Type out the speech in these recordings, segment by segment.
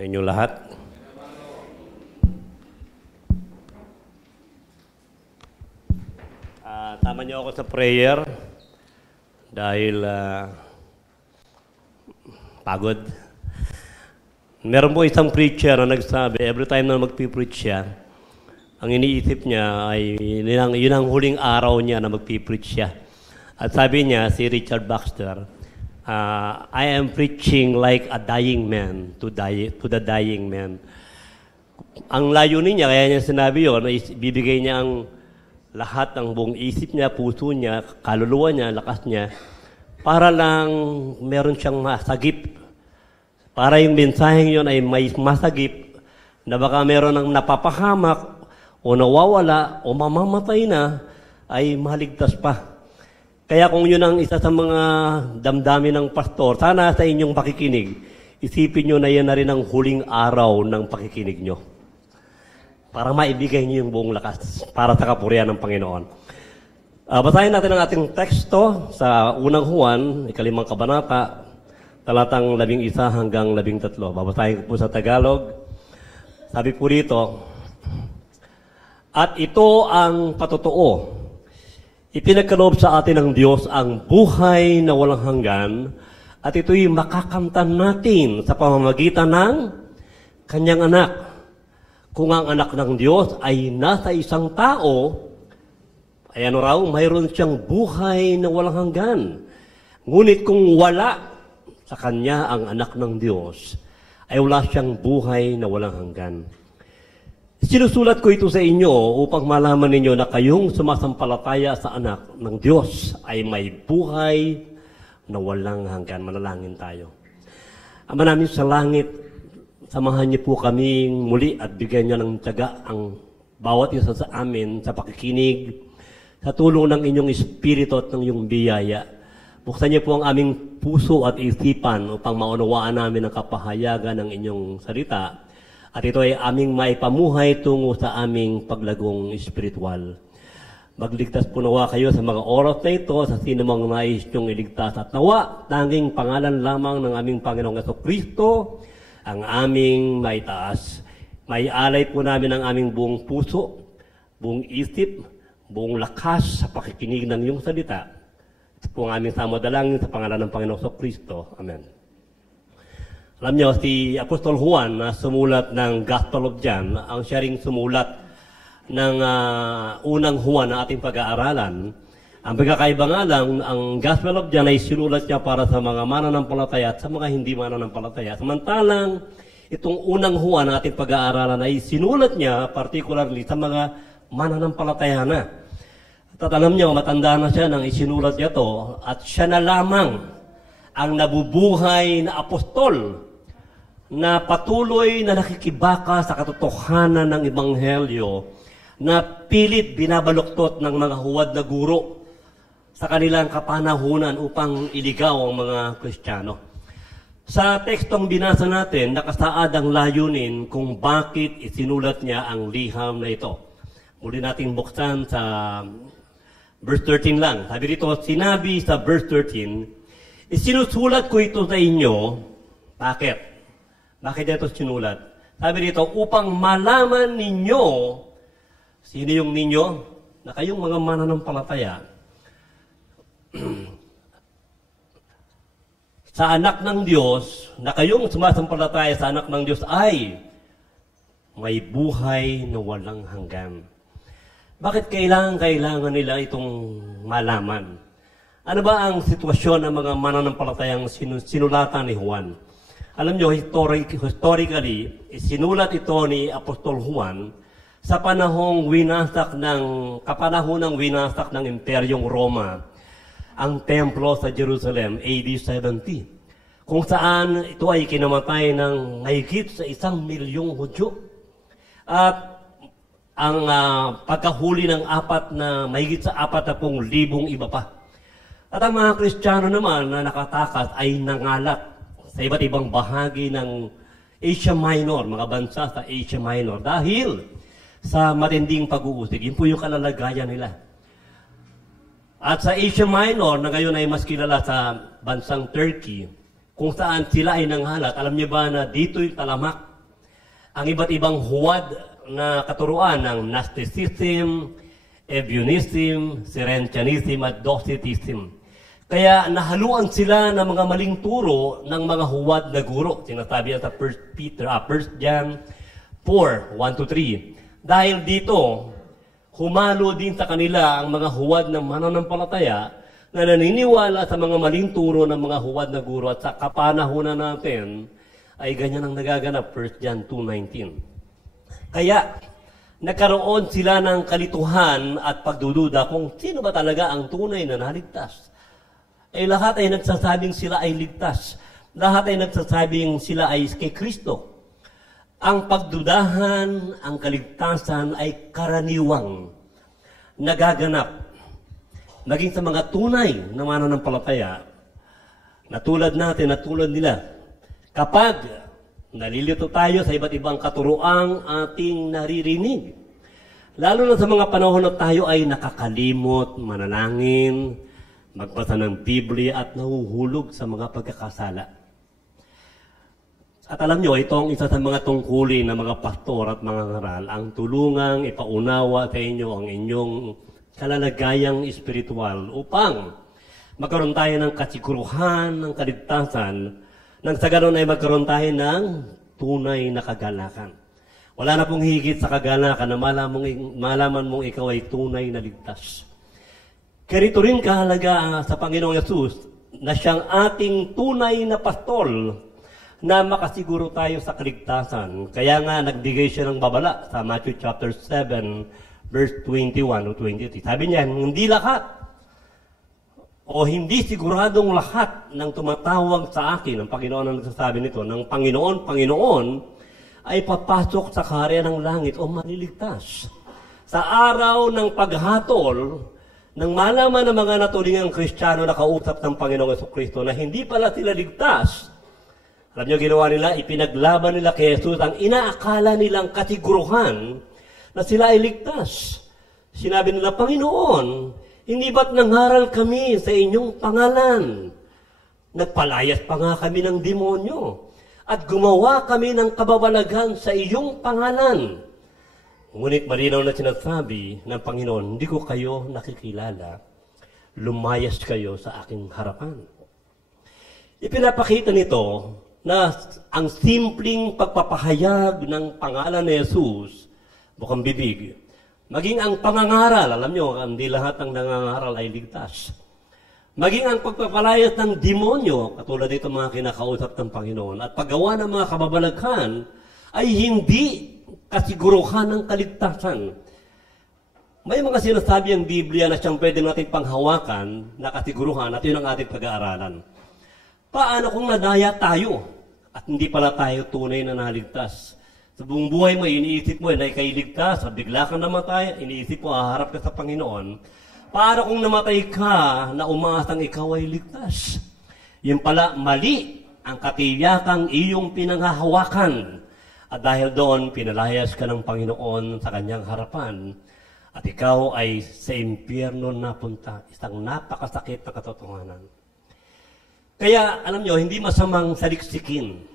sa inyong lahat. Tama niyo ako sa prayer dahil pagod. Meron po isang preacher na nagsabi, every time na magpipreach siya, ang iniisip niya ay yun ang huling araw niya na magpipreach siya. At sabi niya, si Richard Baxter, I am preaching like a dying man to the dying man. Ang layunin niya, kaya niya sinabi yun, bibigay niya ang lahat ng buong isip niya, puso niya, kaluluwa niya, lakas niya, para lang meron siyang masagip. Para yung mensaheng yun ay may masagip na baka meron ng napapahamak o nawawala o mamamatay na ay maligtas pa. Kaya kung yun ang isa sa mga damdamin ng pastor, sana sa inyong pakikinig, isipin nyo na yan na rin ang huling araw ng pakikinig nyo. Para maibigay nyo yung buong lakas para sa kapurihan ng Panginoon. Basahin natin ang ating teksto sa unang Juan, 5 kabanata, talatang 11 hanggang 13. Babasahin ko po sa Tagalog. Sabi po rito, at ito ang patotoo. Ipinagkaloob sa atin ng Diyos ang buhay na walang hanggan, at ito'y makakamtan natin sa pamamagitan ng Kanyang anak. Kung ang anak ng Diyos ay nasa isang tao, ay ano raw, mayroon siyang buhay na walang hanggan. Ngunit kung wala sa Kanya ang anak ng Diyos, ay wala siyang buhay na walang hanggan. Sinusulat ko ito sa inyo upang malaman ninyo na kayong sumasampalataya sa anak ng Diyos ay may buhay na walang hanggan. Manalangin tayo. Ama namin sa langit, samahan niyo po kami muli at bigyan niyo ng tiyaga ang bawat isa sa amin sa pakikinig, sa tulong ng inyong espiritu at ng iyong biyaya. Buksan niyo po ang aming puso at isipan upang maunawaan namin ang kapahayagan ng inyong salita. At ito ay aming maipamuhay tungo sa aming paglagong espiritual. Magligtas po nawa kayo sa mga oras na ito, sa sino mang nais niyong iligtas. At nawa, tanging pangalan lamang ng aming Panginoong Jesucristo, ang aming maitaas. May alay po namin ang aming buong puso, buong isip, buong lakas sa pakikinig ng iyong salita. Ito po ang aming samadalangin sa pangalan ng Panginoong Jesucristo. Amen. Alam niyo, si Apostol Juan na sumulat ng Gospel of John, ang siya ring sumulat ng unang Juan na ating pag-aaralan. Ang pagkakaiba nga lang, ang Gospel of John ay sinulat niya para sa mga mananampalataya at sa mga hindi mananampalataya. Samantalang, itong unang Juan na ating pag-aaralan ay sinulat niya particularly sa mga mananampalataya na. At alam niyo, matanda na siya nang isinulat niya to at siya na lamang ang nabubuhay na apostol na patuloy na nakikibaka sa katotohanan ng Ebanghelyo na pilit binabaluktot ng mga huwad na guro sa kanilang kapanahunan upang iligaw ang mga Kristiyano. Sa tekstong binasa natin, nakasaad ang layunin kung bakit isinulat niya ang liham na ito. Muli natin buksan sa verse 13 lang. Sabi rito, sinabi sa verse 13, isinusulat ko ito sa inyo. Bakit? Bakit ito sinulat? Sabi dito, upang malaman ninyo, sino yung ninyo? Na kayong mga mananampalataya. Sa anak ng Diyos, na kayong sumasampalataya sa anak ng Diyos ay may buhay na walang hanggan. Bakit kailangan nila itong malaman? Ano ba ang sitwasyon ng mga mananampalatayang sinulatan ni Juan? Alam nyo, historically, sinulat ito ni Apostol Juan sa kapanahon ng winasak ng Imperyong Roma ang templo sa Jerusalem, AD 70, kung saan ito ay kinamatay ng mahigit sa 1,000,000 Hudyo. At ang pagkahuli ng mahigit sa 40,000 iba pa. At ang mga Kristiyano naman na nakatakas ay nangalat sa iba't ibang bahagi ng Asia Minor, mga bansa sa Asia Minor, dahil sa matinding pag-uusig. Yun po yung kalalagayan nila. At sa Asia Minor, na ngayon ay mas kilala sa bansang Turkey, kung saan sila ay nanghalat, alam niyo ba na dito'y talamak ang iba't ibang huwad na katuruan ng Gnosticism, Ebionism, Cyrentianism at Docetism. Kaya nahaluan sila ng mga maling turo ng mga huwad na guro. Sinasabi yan sa 1 John 4, 1-3. Dahil dito, humalo din sa kanila ang mga huwad ng mananampalataya na naniniwala sa mga maling turo ng mga huwad na guro at sa kapanahunan natin ay ganyan ang nagaganap, 1 John 2:19. Kaya, nagkaroon sila ng kalituhan at pagdududa kung sino ba talaga ang tunay na naligtas. Lahat ay nagsasabing sila ay ligtas. Lahat ay nagsasabing sila ay kay Kristo. Ang pagdudahan, ang kaligtasan ay karaniwang nagaganap. Naging sa mga tunay na mananampalataya, na tulad natin, na tulad nila. Kapag nalilito tayo sa iba't ibang katuroang ating naririnig, lalo na sa mga panahon na tayo ay nakakalimot, manalangin, magbasa ng Biblia at nahuhulog sa mga pagkakasala. At alam nyo, ito ang isa sa mga tungkulin ng mga pastor at mga ngaral, ang tulungang ipaunawa sa inyo ang inyong kalalagayang espiritual upang magkaroon tayo ng kasiguruhan, ng kaligtasan, nang sa ganon ay magkaroon tayo ng tunay na kagalakan. Wala na pong higit sa kagalakan na malaman mong ikaw ay tunay na ligtas. Kaya rito rin kahalaga sa Panginoong Yesus na siyang ating tunay na pastol na makasiguro tayo sa kaligtasan. Kaya nga nagbigay siya ng babala sa Matthew chapter 7 verse 21-23. Sabi niya, hindi lahat o hindi siguradong lahat ng tumatawag sa akin, ang Panginoon ang nagsasabi nito, ng Panginoon, Panginoon, ay papasok sa karya ng langit o maliligtas. Sa araw ng paghatol, nang malaman ng mga natulingang Kristiyano na kausap ng Panginoong Jesucristo na hindi pala sila ligtas, alam niyo ginawa nila, ipinaglaban nila kay Jesus ang inaakala nilang kasiguruhan na sila ay ligtas. Sinabi nila, Panginoon, hindi ba't nangaral kami sa inyong pangalan? Nagpalayas pa nga kami ng demonyo at gumawa kami ng kababalagan sa iyong pangalan. Ngunit malinaw na sinasabi ng Panginoon, hindi ko kayo nakikilala. Lumayas kayo sa aking harapan. Ipinapakita nito na ang simpleng pagpapahayag ng pangalan ni Jesus, bukang bibig, maging ang pangangaral, alam nyo, hindi lahat ng nangangaral ay ligtas. Maging ang pagpapalayas ng demonyo, katulad dito mga kinakausap ng Panginoon, at paggawa ng mga kababalaghan, ay hindi kasiguruhan ng kaligtasan. May mga sinasabi ang Biblia na siyang pwede natin panghawakan na kasiguruhan at yun ang ating pag-aaralan. Paano kung nadaya tayo at hindi pala tayo tunay na naligtas? Sa buong buhay mo, iniisip mo na ikay ligtas at bigla kang namatay, iniisip mo, haharap ka sa Panginoon. Paano kung namatay ka na umaasang ikaw ay ligtas? Yun pala, mali ang katiyakang iyong pinanghahawakan. At dahil doon, pinalayas ka ng Panginoon sa kanyang harapan. At ikaw ay sa impyerno napunta. Isang napakasakit na katotohanan. Kaya, alam nyo, hindi masamang saliksikin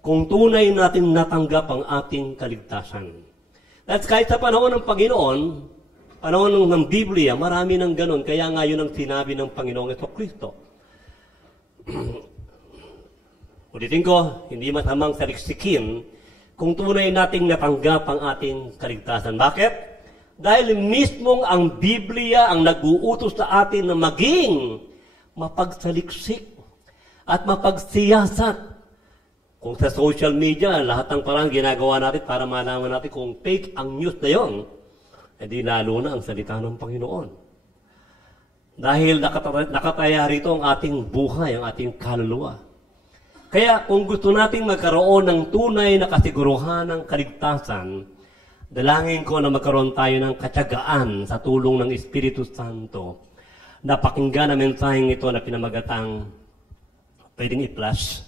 kung tunay natin natanggap ang ating kaligtasan. At kahit sa panahon ng Panginoon, panahon ng Biblia, marami ng ganun. Kaya nga yun ang sinabi ng Panginoong Jesucristo. Ulitin ko, hindi masamang saliksikin kung tunay nating natanggap ang ating kaligtasan. Bakit? Dahil mismong ang Biblia ang nag-uutos sa atin na maging mapagsaliksik at mapagsiyasat. Kung sa social media, lahat ng parang ginagawa natin para malaman natin kung fake ang news na yon, edi lalo na ang salita ng Panginoon. Dahil nakataya rito ang ating buhay, ang ating kaluluwa. Kaya kung gusto nating magkaroon ng tunay na kasiguruhan ng kaligtasan, dalangin ko na magkaroon tayo ng katyagaan sa tulong ng Espiritu Santo na pakinggan ang mensaheng ito na pinamagatang, pwedeng i-flash,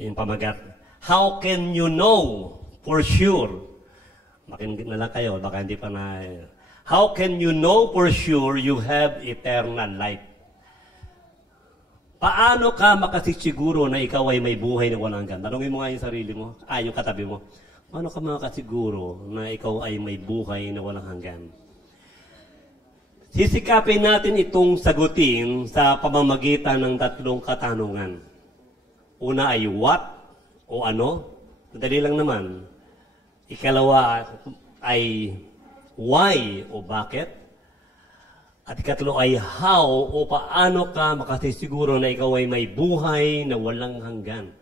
yung pamagat. How can you know for sure? Makinig na lang kayo, baka hindi pa na. How can you know for sure you have eternal life? Paano ka makasisiguro na ikaw ay may buhay na walang hanggan? Tanungin mo nga yung sarili mo, yung katabi mo. Paano ka makakasiguro na ikaw ay may buhay na walang hanggan? Sisikapin natin itong sagutin sa pamamagitan ng tatlong katanungan. Una ay what o ano? Madali lang naman. Ikalawa ay why o bakit? At ikatlo ay how o paano ka makasisiguro na ikaw ay may buhay na walang hanggan.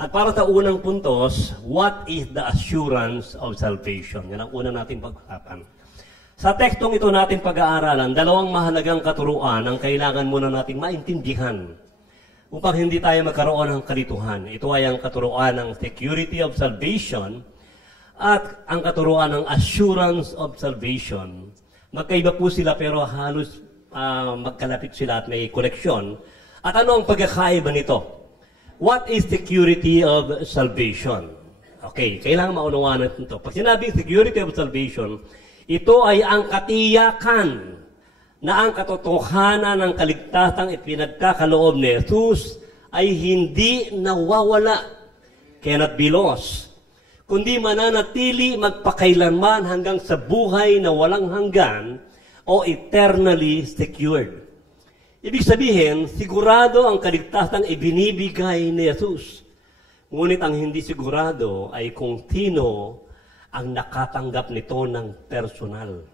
At para sa unang puntos, what is the assurance of salvation? Yan ang una nating pag-usapan. Sa tekstong ito natin pag-aaralan, dalawang mahalagang katuruan ang kailangan muna nating maintindihan upang hindi tayo magkaroon ng kalituhan. Ito ay ang katuruan ng security of salvation at ang katuruan ng assurance of salvation. Magkaiba po sila pero halos magkalapit sila at may koneksyon. At ano ang pagkakaiba nito? What is security of salvation? Okay, kailangan maunawaan natin ito. Pag sinabing security of salvation, ito ay ang katiyakan na ang katotohanan ng kaligtasang ipinagkakaloob ni Jesus ay hindi nawawala, cannot be lost, kundi mananatili magpakailanman hanggang sa buhay na walang hanggan o eternally secured. Ibig sabihin, sigurado ang kaligtasang ibinibigay ni Jesus. Ngunit ang hindi sigurado ay kung sino ang nakatanggap nito ng personal.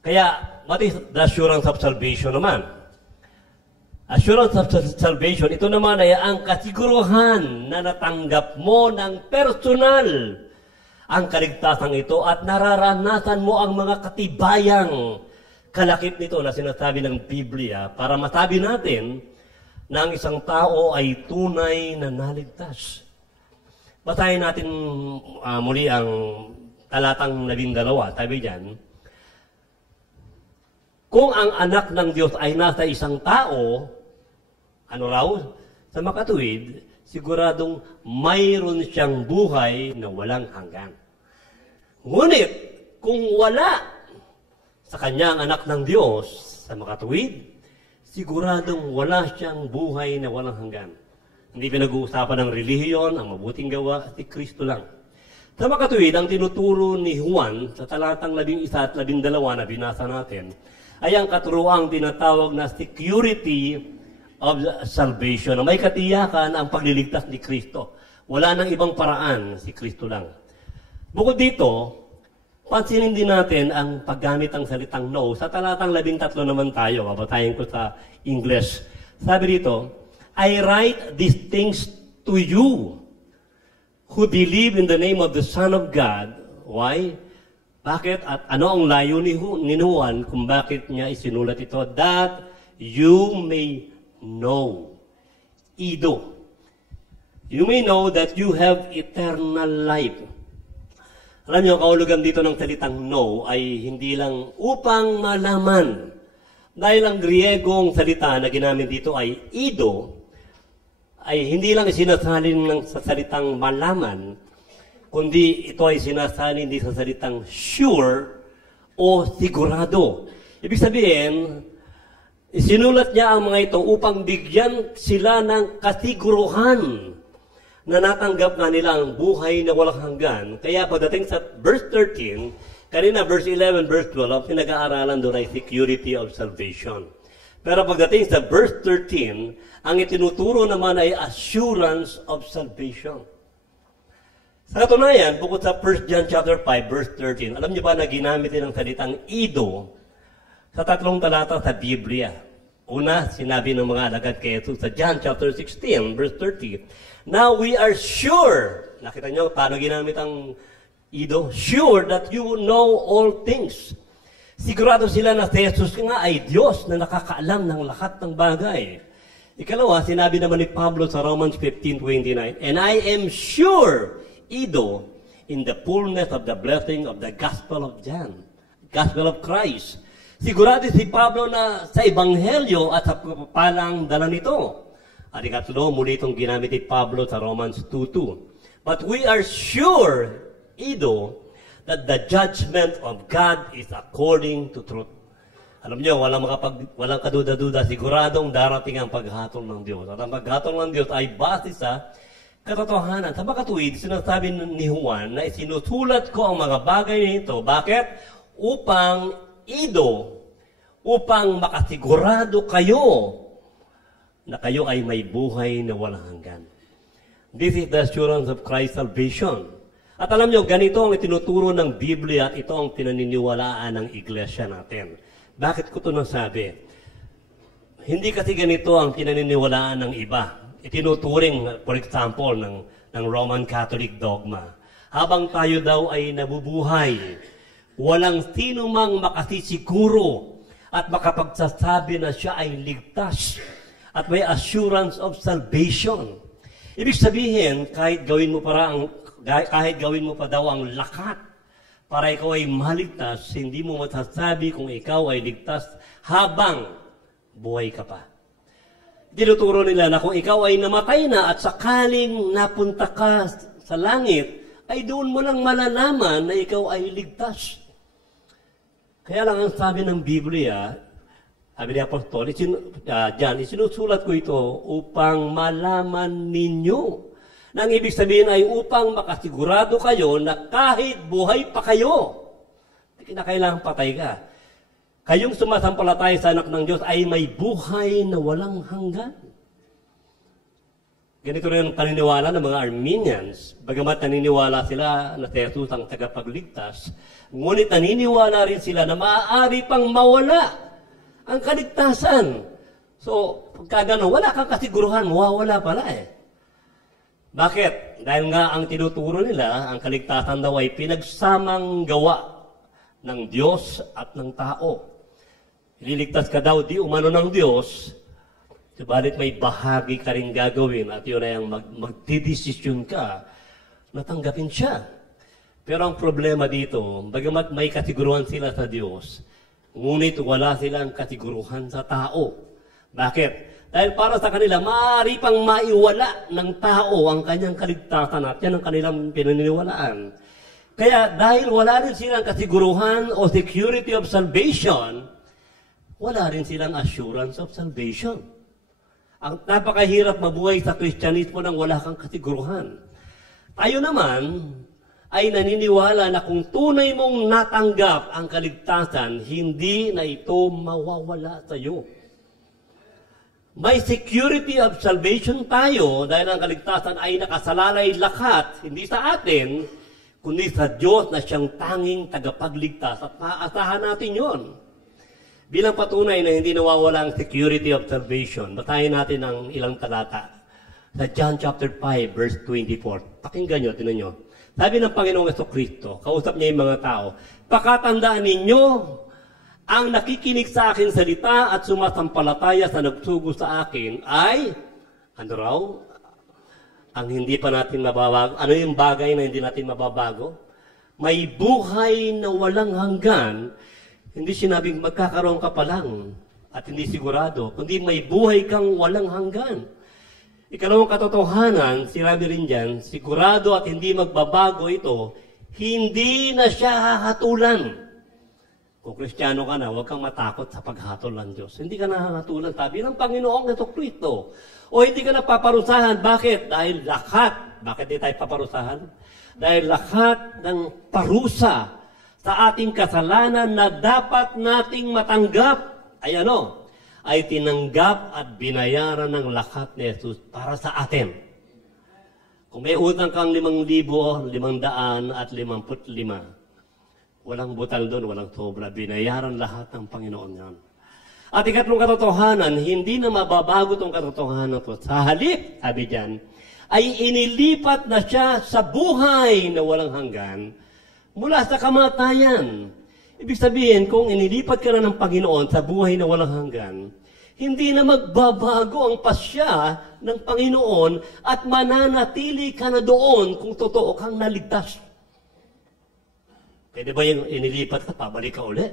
Kaya, what is the assurance of salvation naman? Assurance of salvation, ito naman ay ang kasiguruhan na natanggap mo ng personal ang kaligtasan ito at nararanasan mo ang mga katibayang kalakip nito na sinasabi ng Biblia para masabi natin na ang isang tao ay tunay na naligtas. Basahin natin muli ang talatang 12. Sabi diyan, kung ang anak ng Diyos ay nasa isang tao, ano raw? Sa makatuwid, siguradong mayroon siyang buhay na walang hanggan. Ngunit, kung wala sa kanyang anak ng Diyos, sa makatuwid, siguradong wala siyang buhay na walang hanggan. Hindi pinag-uusapan ng relihiyon, ang mabuting gawa, si Kristo lang. Sa makatuwid, ang tinuturo ni Juan sa talatang 11 at 12 na binasa natin, ay ang katuruang tinatawag na security of salvation. May katiyakan ang pagliligtas ni Kristo. Wala nang ibang paraan, si Kristo lang. Bukod dito, pansinin din natin ang paggamit ng salitang no. Sa talatang 13 naman tayo, babatayin ko sa English. Sabi dito, I write these things to you who believe in the name of the Son of God. Why? Bakit? At ano ang layo ni Juan kung bakit niya isinulat ito? That you may know. Ido. You may know that you have eternal life. Alam niyo, kahulugan dito ng salitang know ay hindi lang upang malaman. Dahil ang Griegong salita na ginamit dito ay ido, ay hindi lang sinasalin ng sa salitang malaman, kundi ito ay sinasalin din sa salitang sure o sigurado. Ibig sabihin, isinulat niya ang mga ito upang bigyan sila ng kasiguruhan na natanggap nga nila ang buhay na walang hanggan. Kaya pagdating sa verse 13, kanina verse 11, verse 12, pinag-aaralan doon ay security of salvation. Pero pagdating sa verse 13, ang itinuturo naman ay assurance of salvation. Sa katunayan, bukod sa 1 John chapter 5, verse 13, alam niyo ba na ginamit din ang salitang ido sa 3 talata sa Biblia? Una, sinabi ng mga alagad kay Jesus sa John chapter 16, verse 30, now we are sure, nakita niyo paano ginamit ang ido? Sure that you know all things. Sigurado sila na si Jesus nga ay Diyos na nakakaalam ng lahat ng bagay. Ikalawa, sinabi naman ni Pablo sa Romans 15:29, and I am sure, ido, in the fullness of the blessing of the gospel of John, gospel of Christ. Sigurado si Pablo na sa Ebanghelyo at sa palang dala nito. At ikatlo, muli itong ginamit ni Pablo sa Romans 2:2. But we are sure, ido, that the judgment of God is according to truth. Alam niyo, walang kaduda-duda, siguradong darating ang paghatol ng Diyos. At ang paghatol ng Diyos ay base sa katotohanan. Sa makatuwid, sinasabi ni Juan na isinusulat ko ang mga bagay nito. Bakit? Upang makasigurado kayo na kayo ay may buhay na walang hanggan. This is the assurance of Christ's salvation. At alam nyo, ganito ang itinuturo ng Biblia at ito ang pinaniniwalaan ng iglesia natin. Bakit ko ito nasabi? Hindi kasi ganito ang pinaniniwalaan ng iba. Itinuturing, for example, ng Roman Catholic dogma. Habang tayo daw ay nabubuhay, walang sino mang makasisiguro at makapagsasabi na siya ay ligtas at may assurance of salvation. Ibig sabihin, kahit gawin mo pa daw ang lakat para ikaw ay maligtas, hindi mo masasabi kung ikaw ay ligtas habang buhay ka pa. Tinuturo nila na kung ikaw ay namatay na at sakaling napunta ka sa langit, ay doon mo lang malalaman na ikaw ay ligtas. Kaya lang ang sabi ng Biblia, sabi ni Apostol, isinusulat ko ito upang malaman ninyo. Nang ibig sabihin ay upang makasigurado kayo na kahit buhay pa kayo, hindi na kailangang patay ka. Kayong sumasampalataya sa anak ng Diyos ay may buhay na walang hanggan. Ganito rin ang paniniwala ng mga Armenians. Bagamat naniniwala sila na si Jesus ang tagapagligtas, ngunit naniniwala rin sila na maaari pang mawala ang kaligtasan. So, pagka gano'n, wala kang kasiguruhan, mawawala pala eh. Bakit? Dahil nga ang tinuturo nila, ang kaligtasan daw ay pinagsamang gawa ng Diyos at ng tao. Ililigtas ka daw di umano ng Diyos, subalit may bahagi ka rin gagawin at yun ay ang magdidesisyon ka na tanggapin siya. Pero ang problema dito, bagamat may kasiguruhan sila sa Diyos, ngunit wala silang kasiguruhan sa tao. Bakit? Dahil para sa kanila, maaari pang maiwala ng tao ang kanyang kaligtasan at yan ang kanilang pinaniniwalaan. Kaya dahil wala rin silang kasiguruhan o security of salvation, wala rin silang assurance of salvation. Ang napakahirap mabuhay sa Kristyanismo nang wala kang kasiguruhan. Tayo naman ay naniniwala na kung tunay mong natanggap ang kaligtasan, hindi na ito mawawala sa iyo. May security of salvation tayo dahil ang kaligtasan ay nakasalalay lahat, hindi sa atin, kundi sa Diyos na siyang tanging tagapagligtas at maaasahan natin yon. Bilang patunay na hindi nawawala ang security of salvation, basahin natin ang ilang talata. Sa John chapter 5, verse 24. Pakinggan nyo, tinan nyo. Sabi ng Panginoong Jesucristo, kausap niya yung mga tao, pakatandaan ninyo, ang nakikinig sa akin salita at sumasampalataya sa nagsugo sa akin ay, ano raw? Ang hindi pa natin mababago. Ano yung bagay na hindi natin mababago? May buhay na walang hanggan. Hindi sinabing magkakaroon ka pa lang at hindi sigurado, kundi may buhay kang walang hanggan. Ikalawang katotohanan, sinabi rin dyan, sigurado at hindi magbabago ito, hindi na siya hahatulan. Kung Kristiyano ka na, huwag kang matakot sa paghatol ng Diyos. Hindi ka nahahatulan, sabi ng Panginoong Jesucristo. O hindi ka napaparusahan. Bakit? Dahil lahat. Bakit di tayo paparusahan? Dahil lahat ng parusa sa ating kasalanan na dapat nating matanggap ay ano? Ay tinanggap at binayaran ng lahat ni Jesus para sa atin. Kung may utang kang 5,555, walang butal doon, walang sobra. Binayaran lahat ng Panginoon yan. At ikatlong katotohanan, hindi na mababago itong katotohanan to. Sa halip, sabi dyan, ay inilipat na siya sa buhay na walang hanggan mula sa kamatayan. Ibig sabihin, kung inilipat ka na ng Panginoon sa buhay na walang hanggan, hindi na magbabago ang pasya ng Panginoon at mananatili ka na doon kung totoo kang naligtas. Pwede ba yung inilipat ka, pabalik ka ulit?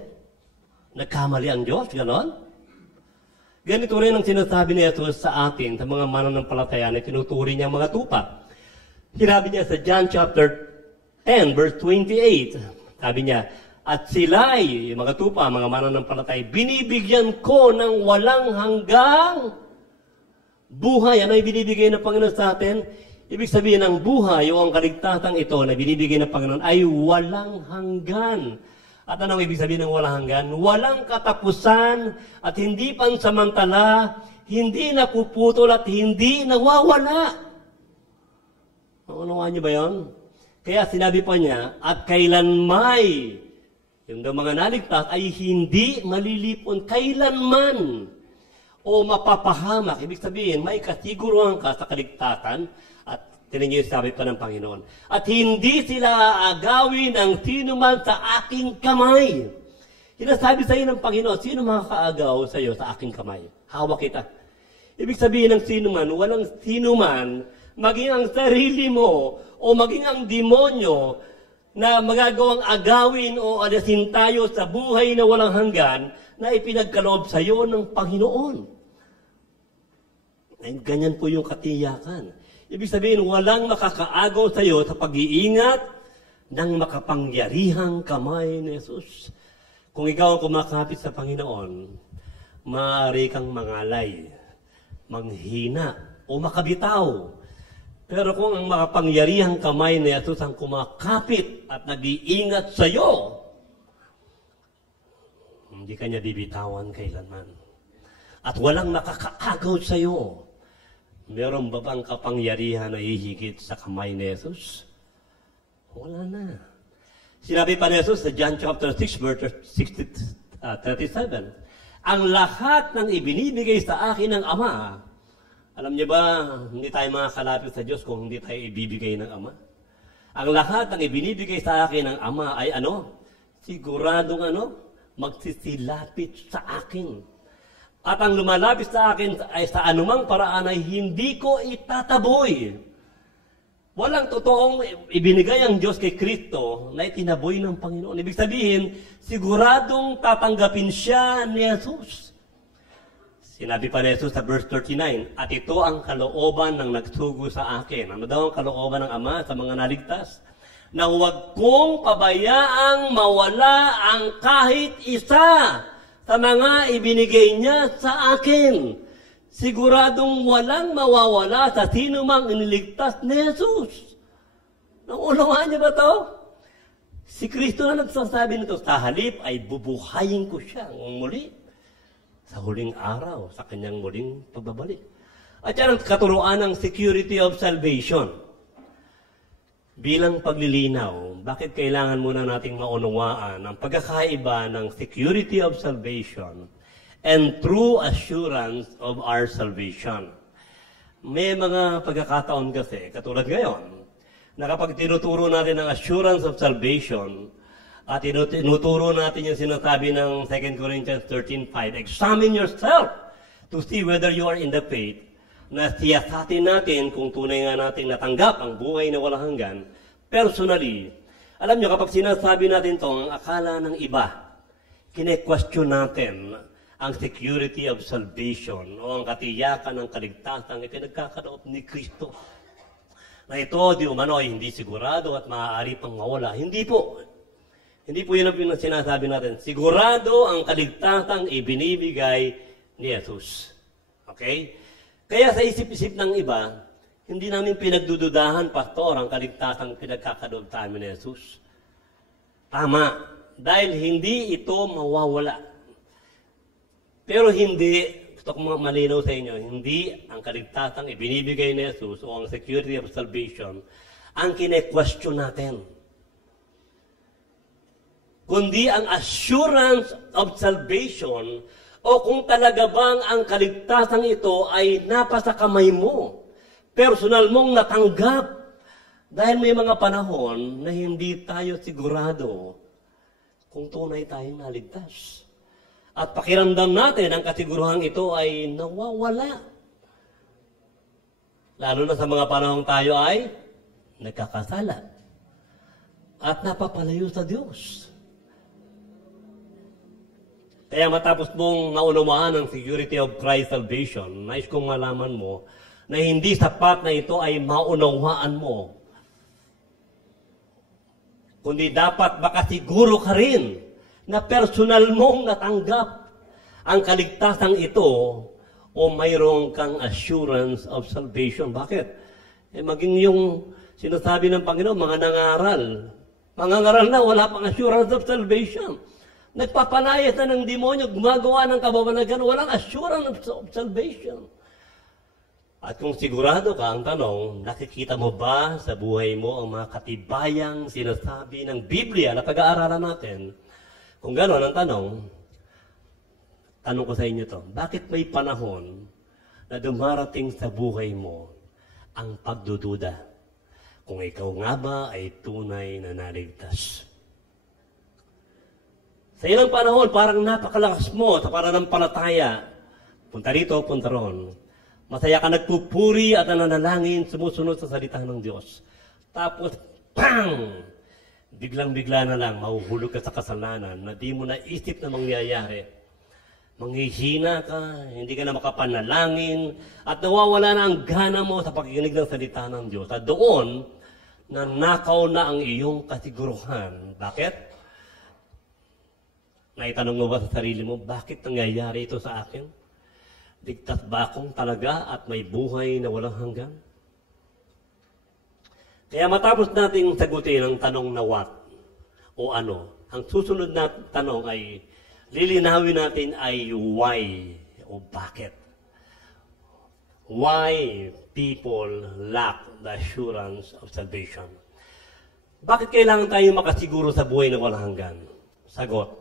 Nagkamali ang Diyos, ganon? Ganito rin ang sinasabi ni Jesus sa atin, sa mga mananampalataya na tinuturi niya mga tupa. Sinabi niya sa John chapter 10, verse 28. Sabi niya, at sila'y, yung mga tupa, mga mananampalataya, binibigyan ko ng walang hanggang buhay. Ano yung binibigay ng Panginoon sa atin? Ibig sabihin, ang buhay o ang kaligtasan ito na binibigay ng Panginoon ay walang hanggan. At anong ibig sabihin ng walang hanggan? Walang katapusan at hindi pansamantala, hindi napuputol at hindi nawawala. Naunawaan niyo ba yun? Kaya sinabi pa niya, at kailanmay, yung mga naligtas ay hindi malilipon kailanman o mapapahamak. Ibig sabihin, may kasiguruhan ka sa kaligtasan at tinan niyo sabi pa ng Panginoon. At hindi sila aagawin ng sino man sa aking kamay. Sinasabi sa iyo ng Panginoon, sino makakaagaw sa iyo sa aking kamay? Hawak kita. Ibig sabihin ng sino man, walang sino man, maging ang sarili mo o maging ang demonyo na magagawang agawin o alasin tayo sa buhay na walang hanggan na ipinagkaloob sa iyo ng Panginoon. Ay, ganyan po yung katiyakan. Ibig sabihin, walang makakaagaw sa iyo sa pag-iingat ng makapangyarihang kamay ni Jesus. Kung ikaw ang kumakapit sa Panginoon, maaari kang mangalay, manghina, o makabitaw. Pero kung ang makapangyarihang kamay ni Jesus ang kumakapit at nag-iingat sa iyo, hindi ka niya bibitawan kailanman. At walang makakaagaw sa iyo. Meron ba bang kapangyarihan na hihigit sa kamay ni Jesus? Wala na. Sinabi pa ni Jesus sa John chapter 6, verse 37, ang lahat ng ibinibigay sa akin ng Ama, alam niyo ba, hindi tayo makakalapit sa Diyos kung hindi tayo ibibigay ng Ama. Ang lahat ng ibinibigay sa akin ng Ama ay siguradong magsisilapit sa akin. At ang lumalapit sa akin ay sa anumang paraan ay hindi ko itataboy. Walang totoong ibinigay ang Diyos kay Kristo na itinaboy ng Panginoon. Ibig sabihin, siguradong tatanggapin siya ni Jesus. Sinabi pa ni Jesus sa verse 39, at ito ang kalooban ng nagsugo sa akin. Ano daw ang kalooban ng Ama sa mga naligtas? Na huwag kong pabayaang mawala ang kahit isa sa mga ibinigay niya sa akin. Siguradong walang mawawala sa sino mang iniligtas ni Jesus. Naunawaan niyo ba ito? Si Kristo na nagsasabi nito, sa halip ay bubuhayin ko siya muli sa huling araw, sa kanyang muling pagbabalik. At yan ang katuruan ng security of salvation. Bilang paglilinaw, bakit kailangan muna nating maunawaan ang pagkakaiba ng security of salvation and true assurance of our salvation? May mga pagkakataon kasi, katulad ngayon, na kapag tinuturo natin ang assurance of salvation at tinuturo natin yung sinasabi ng 2 Corinthians 13:5, examine yourself to see whether you are in the faith, na siyasatin natin kung tunay nga natin natanggap ang buhay na walang hanggan, personally. Alam nyo, kapag sinasabi natin ito, ang akala ng iba, kine-question natin ang security of salvation o ang katiyakan ng kaligtasan na pinagkakaloob ni Kristo. Na ito, di umano, ay hindi sigurado at maaari pang mawala. Hindi po. Hindi po yun ang sinasabi natin. Sigurado ang kaligtasan ibinibigay ni Jesus. Okay? Kaya sa isip-isip ng iba, hindi namin pinagdududahan, Pastor, ang kaligtasang pinagkakaloob sa amin ni Jesus. Tama. Dahil hindi ito mawawala. Pero hindi, gusto kong malinaw sa inyo, hindi ang kaligtasang ibinibigay ni Jesus o ang security of salvation ang kine-question natin. Kundi ang assurance of salvation o kung talaga bang ang kaligtasan ito ay napasa kamay mo. Personal mong natanggap. Dahil may mga panahon na hindi tayo sigurado kung tunay tayong naligtas. At pakiramdam natin ang kasiguruhan ito ay nawawala. Lalo na sa mga panahon tayo ay nagkakasala. At napapalayo sa Diyos. Kaya matapos mong naunawaan ang security of Christ salvation, nais kong malaman mo na hindi sapat na ito ay maunawaan mo. Kundi dapat makasiguro ka rin na personal mong natanggap ang kaligtasan ito o mayroong kang assurance of salvation. Bakit? Maging yung sinasabi ng Panginoon, mga nangaral. Mangangaral na, wala pang assurance of salvation. Nagpapalayas na ng demonyo, gumagawa ng kababalagan, walang assurance of salvation. At kung sigurado ka, ang tanong, nakikita mo ba sa buhay mo ang mga katibayang sinasabi ng Biblia na pag-aaralan natin? Kung gano'n ang tanong ko sa inyo to, bakit may panahon na dumarating sa buhay mo ang pagdududa kung ikaw nga ba ay tunay na naligtas? Sa ilang panahon, parang napakalakas mo sa pananampalataya. Punta rito, punta ron. Masaya ka nagpupuri at nananalangin, sumusunod sa salita ng Diyos. Tapos, bang! Biglang-bigla na lang, mahuhulog ka sa kasalanan na di mo naisip na mangyayari. Manghihina ka, hindi ka na makapanalangin, at nawawala na ang gana mo sa pakikinig ng salita ng Diyos. At doon, nanakaw na ang iyong kasiguruhan. Bakit? Naitanong mo ba sa sarili mo, bakit nangyayari ito sa akin? Ligtas ba akong talaga at may buhay na walang hanggan? Kaya matapos nating sagutin ang tanong na what o ano, ang susunod na tanong ay lilinawin natin ay why o bakit. Why people lack the assurance of salvation? Bakit kailangan tayo makasiguro sa buhay na walang hanggan? Sagot.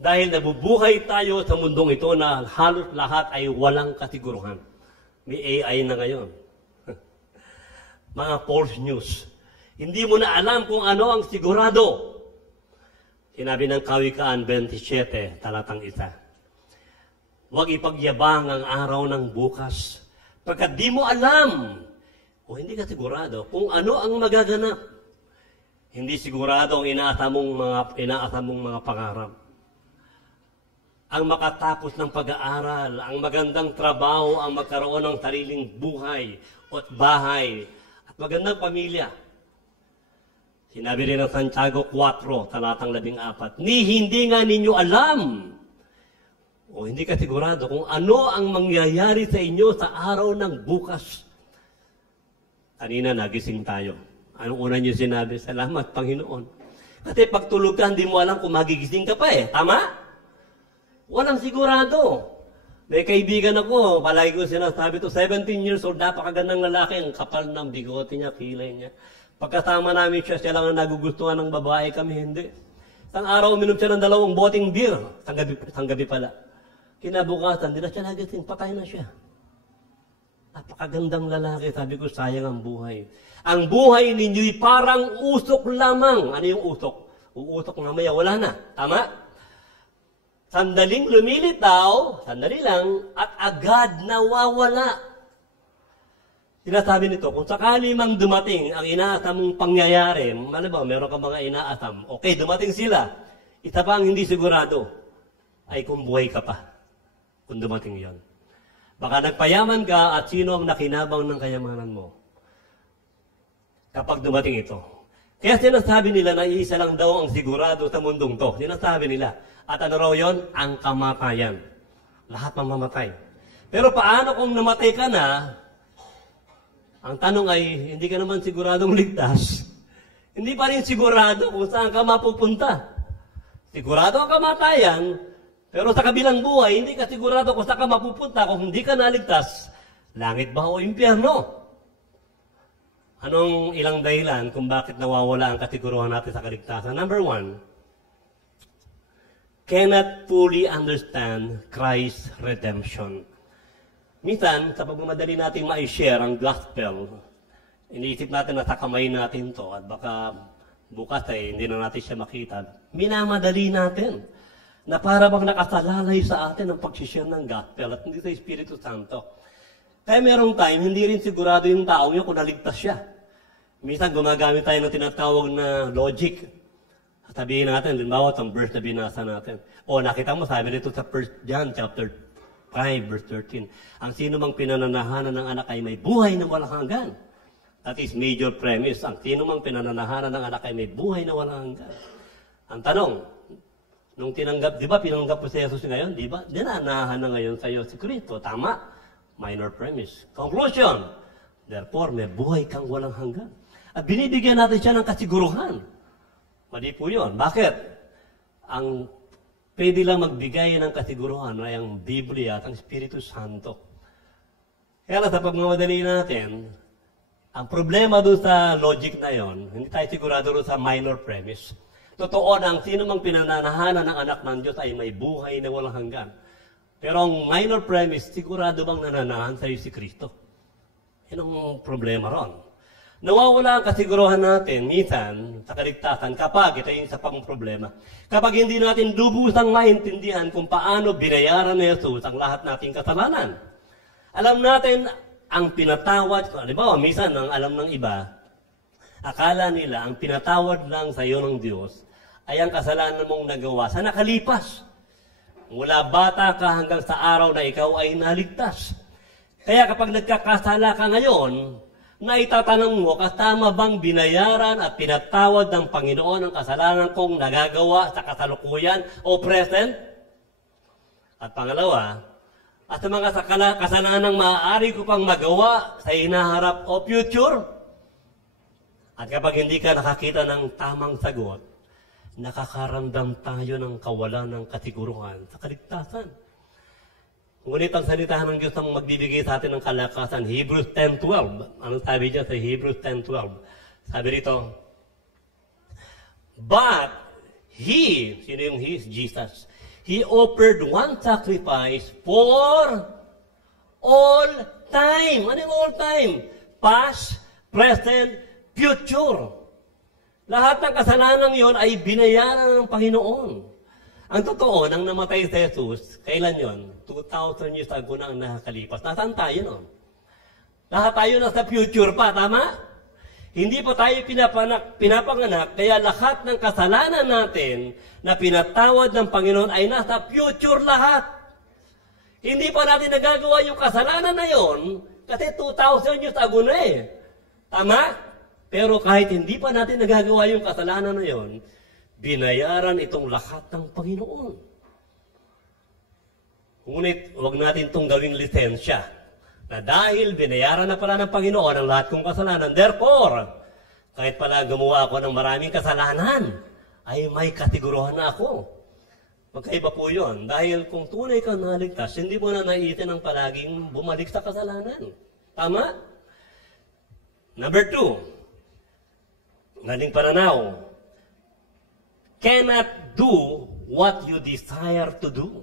Dahil nabubuhay tayo sa mundong ito na halos lahat ay walang kasiguruhan. May AI na ngayon. Mga false news. Hindi mo na alam kung ano ang sigurado. Sinabi ng Kawikaan 27, talatang 1. Huwag ipagyabang ang araw ng bukas, pagkat di mo alam o hindi ka sigurado kung ano ang magaganap. Hindi sigurado ang inaasam mong mga pangarap. Ang makatapos ng pag-aaral, ang magandang trabaho, ang magkaroon ng sariling buhay at bahay at magandang pamilya. Sinabi rin ng Santiago 4, talatang 14, hindi nga ninyo alam o hindi ka sigurado kung ano ang mangyayari sa inyo sa araw ng bukas. Kanina nagising tayo. Anong una niyo sinabi? Salamat, Panginoon. Kasi pagtulog ka, hindi mo alam kung magigising ka pa eh. Tama? Walang sigurado. May kaibigan ako, palagi ko sinasabi to, 17 years old, napakagandang lalaki, ang kapal ng bigote niya, kilay niya. Pagkasama namin siya lang ang nagugustuhan ng babae, kami hindi. Isang araw, uminom siya ng 2 boteng beer, sang gabi pala. Kinabukasan, di na siya nagising, patay na siya. Napakagandang lalaki, sabi ko, sayang ang buhay. Ang buhay ninyo'y parang usok lamang. Ano yung usok? Uusok mamaya, wala na. Tama? Sandaling lumilitaw, sandali lang, at agad nawawala. Sinasabi nito, kung sakali mang dumating ang inaasam mong pangyayari, ano ba, meron ka mga inaasam, okay, dumating sila. Isa pa ang hindi sigurado, ay kung buhay ka pa, kung dumating yon. Baka nagpayaman ka at sino ang nakinabang ng kayamanan mo kapag dumating ito. Kaya sinasabi nila na isa lang daw ang sigurado sa mundong to. Sinasabi nila. At ano raw yun? Ang kamatayan. Lahat mamamatay. Pero paano kung namatay ka na, ang tanong ay, hindi ka naman siguradong ligtas. Hindi pa rin sigurado kung saan ka mapupunta. Sigurado ang kamatayan, pero sa kabilang buhay, hindi ka sigurado kung saan ka mapupunta kung hindi ka naligtas. Langit ba o impyerno? Anong ilang dahilan kung bakit nawawala ang kasiguruhan natin sa kaligtasan? Number 1, cannot fully understand Christ's redemption. Minsan, sa pagmamadali natin ma-share ang gospel, iniisip natin na sa kamay natin to at baka bukas ay hindi na natin siya makita. Minamadali natin na para bang nakasalalay sa atin ang pag-share ng gospel at hindi sa Espiritu Santo. Kaya merong time, hindi rin sigurado yung taong yun kung naligtas siya. Minsan gumagamit tayo ng tinatawag na logic. Sabihin natin, limbawa, itong verse na binasa natin. O, nakita mo, sabi dito sa 1 John chapter 5, verse 13. Ang sino mang pinananahanan ng anak ay may buhay na walang hanggan. That is major premise. Ang sino mang pinananahanan ng anak ay may buhay na walang hanggan. Ang tanong, nung tinanggap, di ba pinanggap po si Jesus ngayon? Di ba? Dinanahan na ngayon sa iyo si Kristo. Tama? Minor premise. Conclusion, Therefore, may buhay kang walang hanggan. At binibigyan natin siya ng kasiguruhan. Mali po yun. Bakit? Ang pwede lang magbigay ng kasiguruhan ay ang Biblia at ang Espiritu Santo. Kaya lang sa pagmamadali natin, ang problema doon sa logic na yon, hindi tayo sigurado doon sa minor premise. Totoo na ang sino mang pinananahanan ng anak ng Diyos ay may buhay na walang hanggan. Pero ang minor premise, sigurado bang nananahan sa iyo si Kristo? Yan ang problema ron. Nawawala ang kasiguruhan natin, minsan, sa kaligtasan, kapag, ito yung isa pang problema, kapag hindi natin lubusang maintindihan kung paano binayaran ni Jesus ang lahat nating kasalanan. Alam natin, ang pinatawad, halimbawa, minsan, ang alam ng iba, akala nila, ang pinatawad lang sa iyo ng Diyos, ay ang kasalanan mong nagawa sa nakalipas. Mula bata ka hanggang sa araw na ikaw ay naligtas. Kaya kapag nagkakasala ka ngayon, na itatanong mo, kasama bang binayaran at pinatawad ng Panginoon ang kasalanan kong nagagawa sa kasalukuyan o present? At pangalawa, at sa mga kasalanang maaari ko pang magawa sa hinaharap o future? At kapag hindi ka nakakita ng tamang sagot, nakakaramdam tayo ng kawalan ng kasiguruhan sa kaligtasan. Ngunit ang salita ng Diyos ang magbibigay sa atin ng kalakasan. Hebrews 10:12. Anong sabi niya sa Hebrews 10:12? Sabi rito, but He, sino yung He? Jesus. He offered one sacrifice for all time. Ano yung all time? Past, present, future. Lahat ng kasalanan yon ay binayaran ng Panginoon. Ang totoo, nang namatay si Jesus, kailan yon? 2,000 years ago na ang nakakalipas. Nasaan tayo nun? Lahat tayo nasa future pa, tama? Hindi pa tayo pinapanganak, kaya lahat ng kasalanan natin na pinatawad ng Panginoon ay nasa future lahat. Hindi pa natin nagagawa yung kasalanan na yon, kasi 2,000 years ago na eh. Tama? Pero kahit hindi pa natin nagagawa yung kasalanan na yon, binayaran itong lahat ng Panginoon. Ngunit, huwag natin itong gawing lisensya. Na dahil binayaran na pala ng Panginoon ang lahat kong kasalanan, therefore, kahit pala gumawa ako ng maraming kasalanan, ay may kasiguruhan na ako. Magkaiba po yun. Dahil kung tunay kang naligtas, hindi mo na naitin ang palaging bumalik sa kasalanan. Tama? Number 2, galing pananaw, cannot do what you desire to do.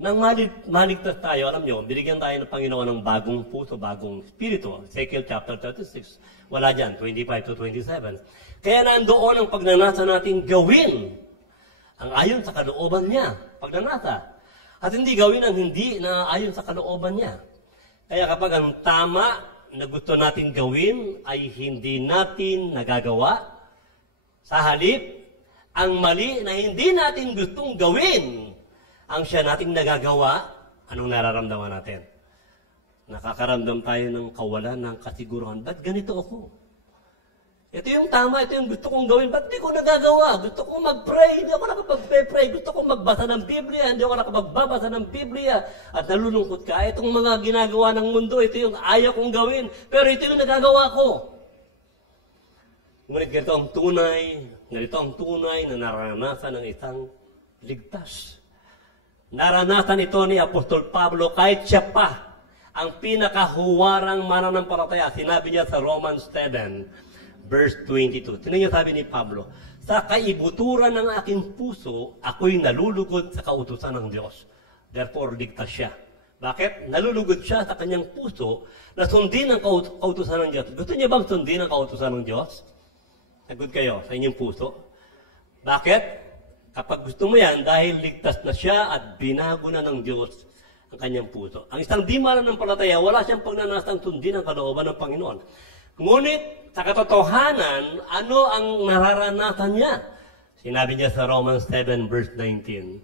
Nang maligtas tayo, alam nyo, binigyan tayo ng Panginoon ng bagong puso, bagong spirito. Ezekiel chapter 36. Wala dyan, 25 to 27. Kaya nandoon ang pagnanasa natin gawin ang ayon sa kalooban niya. Pagnanasa. At hindi gawin ang hindi na ayon sa kalooban niya. Kaya kapag ang tama na gusto natin gawin ay hindi natin nagagawa, sa halip, ang mali na hindi natin gustong gawin, ang siya nating nagagawa, anong nararamdaman natin? Nakakaramdam tayo ng kawalan ng kasiguruhan. Ba't ganito ako? Ito yung tama, ito yung gusto kong gawin. Ba't di ko nagagawa? Gusto kong mag-pray, hindi ako nakapag-pray. Gusto kong magbasa ng Biblia, hindi ako nakapagbabasa ng Biblia. At nalulungkot ka, itong mga ginagawa ng mundo, ito yung ayaw kong gawin. Pero ito yung nagagawa ko. Ngunit ganito ang tunay na naranasan ng isang ligtas. Naranasan ito ni Apostol Pablo kahit siya pa ang pinakahuwarang mananampalataya. Sinabi niya sa Romans 7, verse 22. Tingnan niyo sabi ni Pablo, sa kaibuturan ng aking puso, ako'y nalulugod sa kautusan ng Diyos. Therefore, ligtas siya. Bakit? Nalulugod siya sa kanyang puso na sundin ang kautusan ng Diyos. Gusto niya bang sundin ang kautusan ng Diyos? Sagot kayo sa inyong puso. Bakit? Kapag gusto mo yan, dahil ligtas na siya at binago na ng Diyos ang kanyang puso. Ang isang di mananampalataya, wala siyang pagnanasang sundin ang kalooban ng Panginoon. Ngunit, sa katotohanan, ano ang nararanasan niya? Sinabi niya sa Romans 7, verse 19.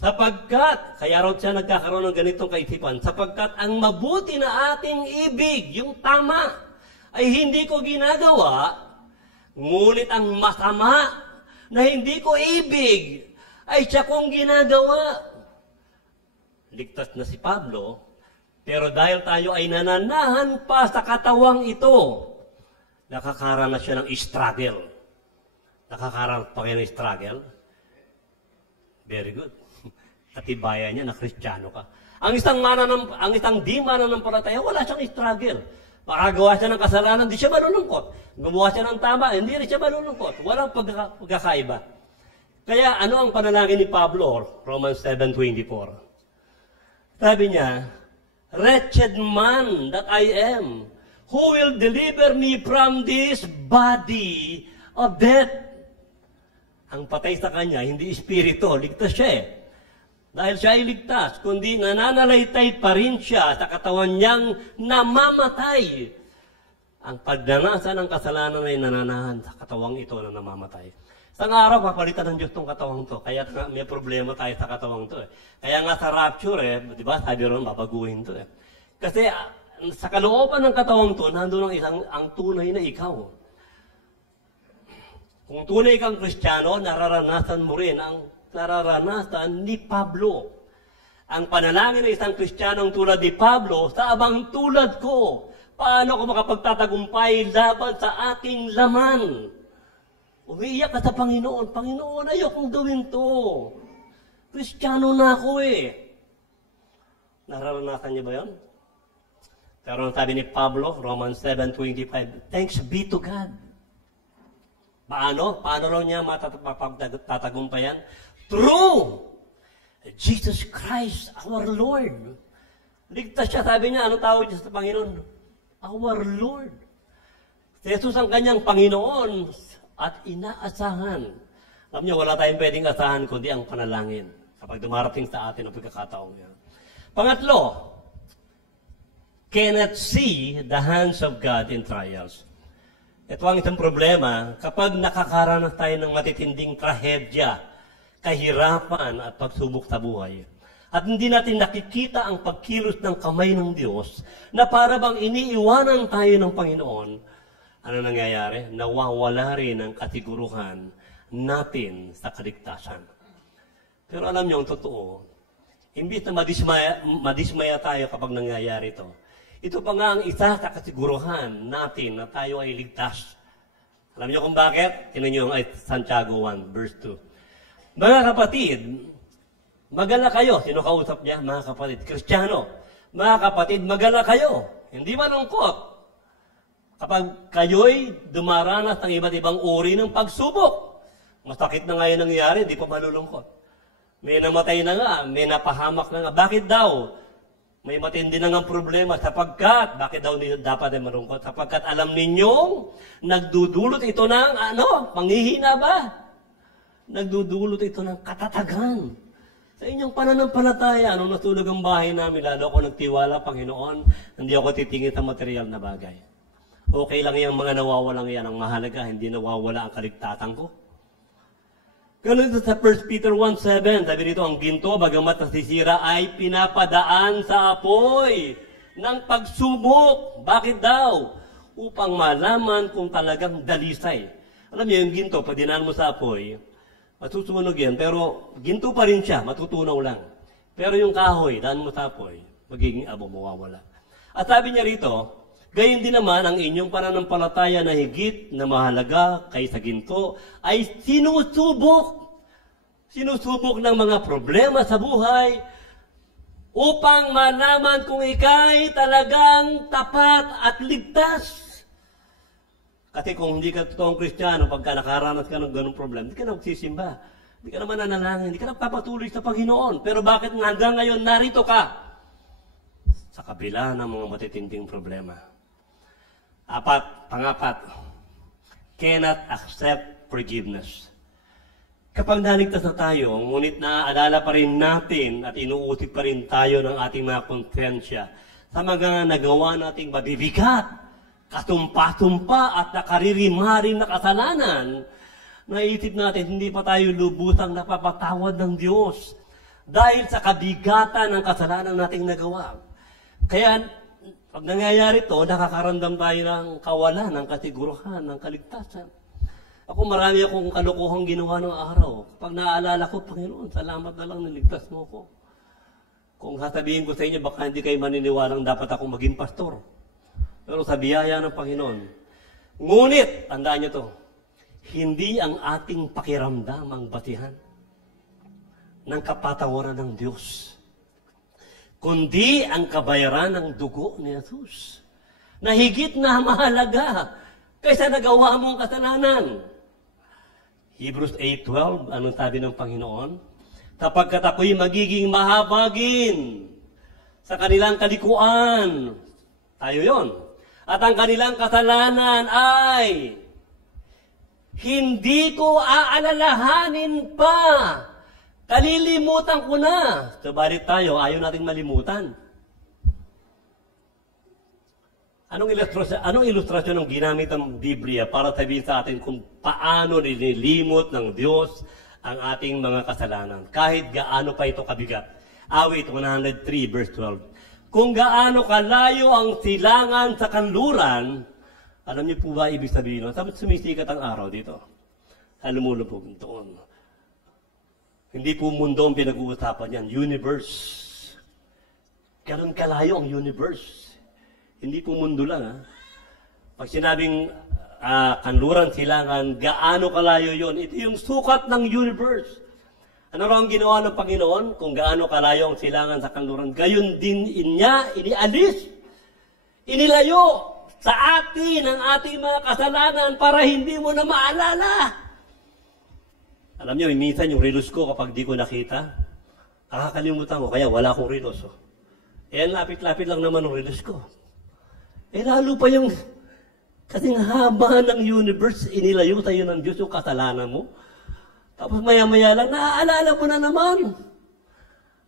Sapagkat, kaya raw siya nagkakaroon ng ganitong kaisipan, sapagkat ang mabuti na ating ibig, yung tama, ay hindi ko ginagawa, ngunit ang masama na hindi ko ibig, ay siya kong ginagawa. Ligtas na si Pablo, Pero dahil tayo ay nananahan pa sa katawang ito, nakakaranas siya ng struggle. Nakakaranas pa kayo ng struggle? Very good. Katibayan niya na Kristiyano ka. Ang isang di mananampalataya, wala siyang struggle. Makagawa siya ng kasalanan, hindi siya malulungkot. Gumawa siya ng tama, hindi rin siya malulungkot. Walang pagkakaiba. Kaya ano ang panalangin ni Pablo? Romans 7:24. Sabi niya, "Wretched man that I am, who will deliver me from this body of death?" Ang patay sa kanya, hindi espiritu, ligtas siya eh. Dahil siya ay ligtas, kundi nananalaytay pa rin siya sa katawan niyang namamatay. Ang pagnanasa ng kasalanan ay nananahan sa katawang ito na namamatay. Isang araw, papalitan ng Diyos itong katawang to. Kaya may problema tayo sa katawang to. Kaya nga sa rapture, di ba, sabi ron, babaguhin to. Kasi sa kalooban ng katawang to, nandun ang tunay na ikaw. Kung tunay kang Kristiyano, nararanasan mo rin ang nararanasan ni Pablo. Ang panalangin ng isang Kristiyanong tulad ni Pablo, sa abang tulad ko, paano ko makapagtatagumpay laban sa aking laman? Umiiyak ka sa Panginoon. Panginoon, ayokong gawin to. Kristiyano na ako eh. Nararanasan niyo ba yun? Pero ang sabi ni Pablo, Romans 7:25, thanks be to God. Paano? Paano raw niya matatagumpayan? Through Jesus Christ, our Lord. Ligtas siya, sabi niya, ano tawag niya sa Panginoon? Our Lord. Si Jesus ang kanyang Panginoon at inaasahan. Alam niyo, wala tayong pwedeng asahan kundi ang panalangin kapag dumarating sa atin ang pagkakataong yan. Pangatlo, cannot see the hands of God in trials. Ito ang isang problema kapag nakakaranas tayo ng matitinding trahedya, kahirapan at pagsubok sa buhay. At hindi natin nakikita ang pagkilos ng kamay ng Diyos na para bang iniiwanan tayo ng Panginoon. Ano nangyayari? Nawawala rin ang kasiguruhan natin sa kaligtasan. Pero alam niyo ang totoo, imbis na madismaya tayo kapag nangyayari ito, ito pa nga ang isa sa kasiguruhan natin na tayo ay ligtas. Alam niyo kung bakit? Tingnan niyo ang Santiago 1, verse 2. Mga kapatid, magala kayo. Sino kausap niya? Mga kapatid. Kristiyano. Mga kapatid, magala kayo. Hindi malungkot. Kapag kayo'y dumaranas ng iba't ibang uri ng pagsubok, masakit na ngayon nangyayari, hindi pa malulungkot. May namatay na nga, may napahamak na nga. Bakit daw? May matindi na nga problema sapagkat, bakit daw dapat ay malungkot? Sapagkat alam ninyong, nagdudulot ito ng, panghihina ba? Nagdudulot ito ng katatagan. Sa inyong pananampalataya, nung natulog ang bahay namin, lalo ako nagtiwala, Panginoon, hindi ako titingin sa material na bagay. Okay lang yung mga nawawalang yan. Ang mahalaga, hindi nawawala ang kaligtasan ko. Ganun sa 1 Peter 1:7, sabi dito, ang ginto, bagamat nasisira, ay pinapadaan sa apoy ng pagsubok. Bakit daw? Upang malaman kung talagang dalisay. Alam niyo, yung ginto, pag dinaan mo sa apoy, matutunog yan, pero ginto pa rin siya, matutunaw lang. Pero yung kahoy, daan mo sa apoy, magiging abo, mawawala. At sabi niya rito, gayon din naman ang inyong pananampalataya na higit na mahalaga kaysa ginto ay sinusubok. Sinusubok ng mga problema sa buhay upang malaman kung ikay talagang tapat at ligtas. Kasi kung hindi ka totoong Kristiyano, pagka nakaranas ka ng ganong problema, hindi ka na magsisimba. Hindi ka naman nanalangin, hindi ka nagpapatuloy sa Panginoon. Pero bakit hanggang ngayon narito ka? Sa kabila ng mga matitinding problema. Pangapat, cannot accept forgiveness. Kapag naligtas na tayo, ngunit naaalala pa rin natin at inuusip pa rin tayo ng ating mga konsensya sa mga nagawa nating mabibigat, katumpa-tumpa at nakaririmarin na kasalanan, naisip natin hindi pa tayo lubusang napapatawad ng Diyos dahil sa kabigatan ng kasalanan nating nagawa. Kaya, pag nangyayari ito, nakakaramdam tayo ng kawalan, ng kasiguruhan, ng kaligtasan. Ako, marami akong kalokohang ginawa ng araw. Pag naaalala ko, Panginoon, salamat na lang niligtas mo ko. Kung sasabihin ko sa inyo, baka hindi kayo maniniwalang dapat akong maging pastor. Pero sa biyaya ng Panginoon. Ngunit, tandaan niyo to, hindi ang ating pakiramdam ang batihan ng kapatawaran ng Diyos, kundi ang kabayaran ng dugo ni Jesus, na higit na mahalaga kaysa nagawa mong kasalanan. Hebrews 8:12, anong sabi ng Panginoon? Sapagkat ako'y magiging mahabagin sa kanilang kalikuan. Tayo yon. At ang kanilang kasalanan ay hindi ko aalalahanin pa. Kalilimutan ko na. Subalit tayo, ayaw natin malimutan. Anong ilustrasyon ng ginamit ng Biblia para sabihin sa atin kung paano nililimot ng Diyos ang ating mga kasalanan? Kahit gaano pa ito kabigat. Awit 103 verse 12. Kung gaano kalayo ang silangan sa kanluran, alam niyo po ba ibig sabihin? Sabi sumisikat ang araw dito. Sa lumulubog doon. Hindi po mundo ang pinag-uusapan yan. Universe. Ganun kalayo ang universe. Hindi po mundo lang, ha? Pag sinabing kanluran, silangan, gaano kalayo yon? Ito yung sukat ng universe. Ano raw ang ginawa ng Panginoon? Kung gaano kalayo ang silangan sa kanluran, gayon din niya inialis, inilayo sa atin ang ating mga kasalanan para hindi mo na maalala. Alam niyo, minsan yung relos ko kapag di ko nakita, nakakalimutan ko, kaya wala akong relos. Oh. Lapit-lapit lang naman ang relos ko. Lalo pa yung kasing haba ng universe, inilayo tayo ng Diyos yung kasalanan mo. Tapos maya-maya lang, naaalala mo na naman.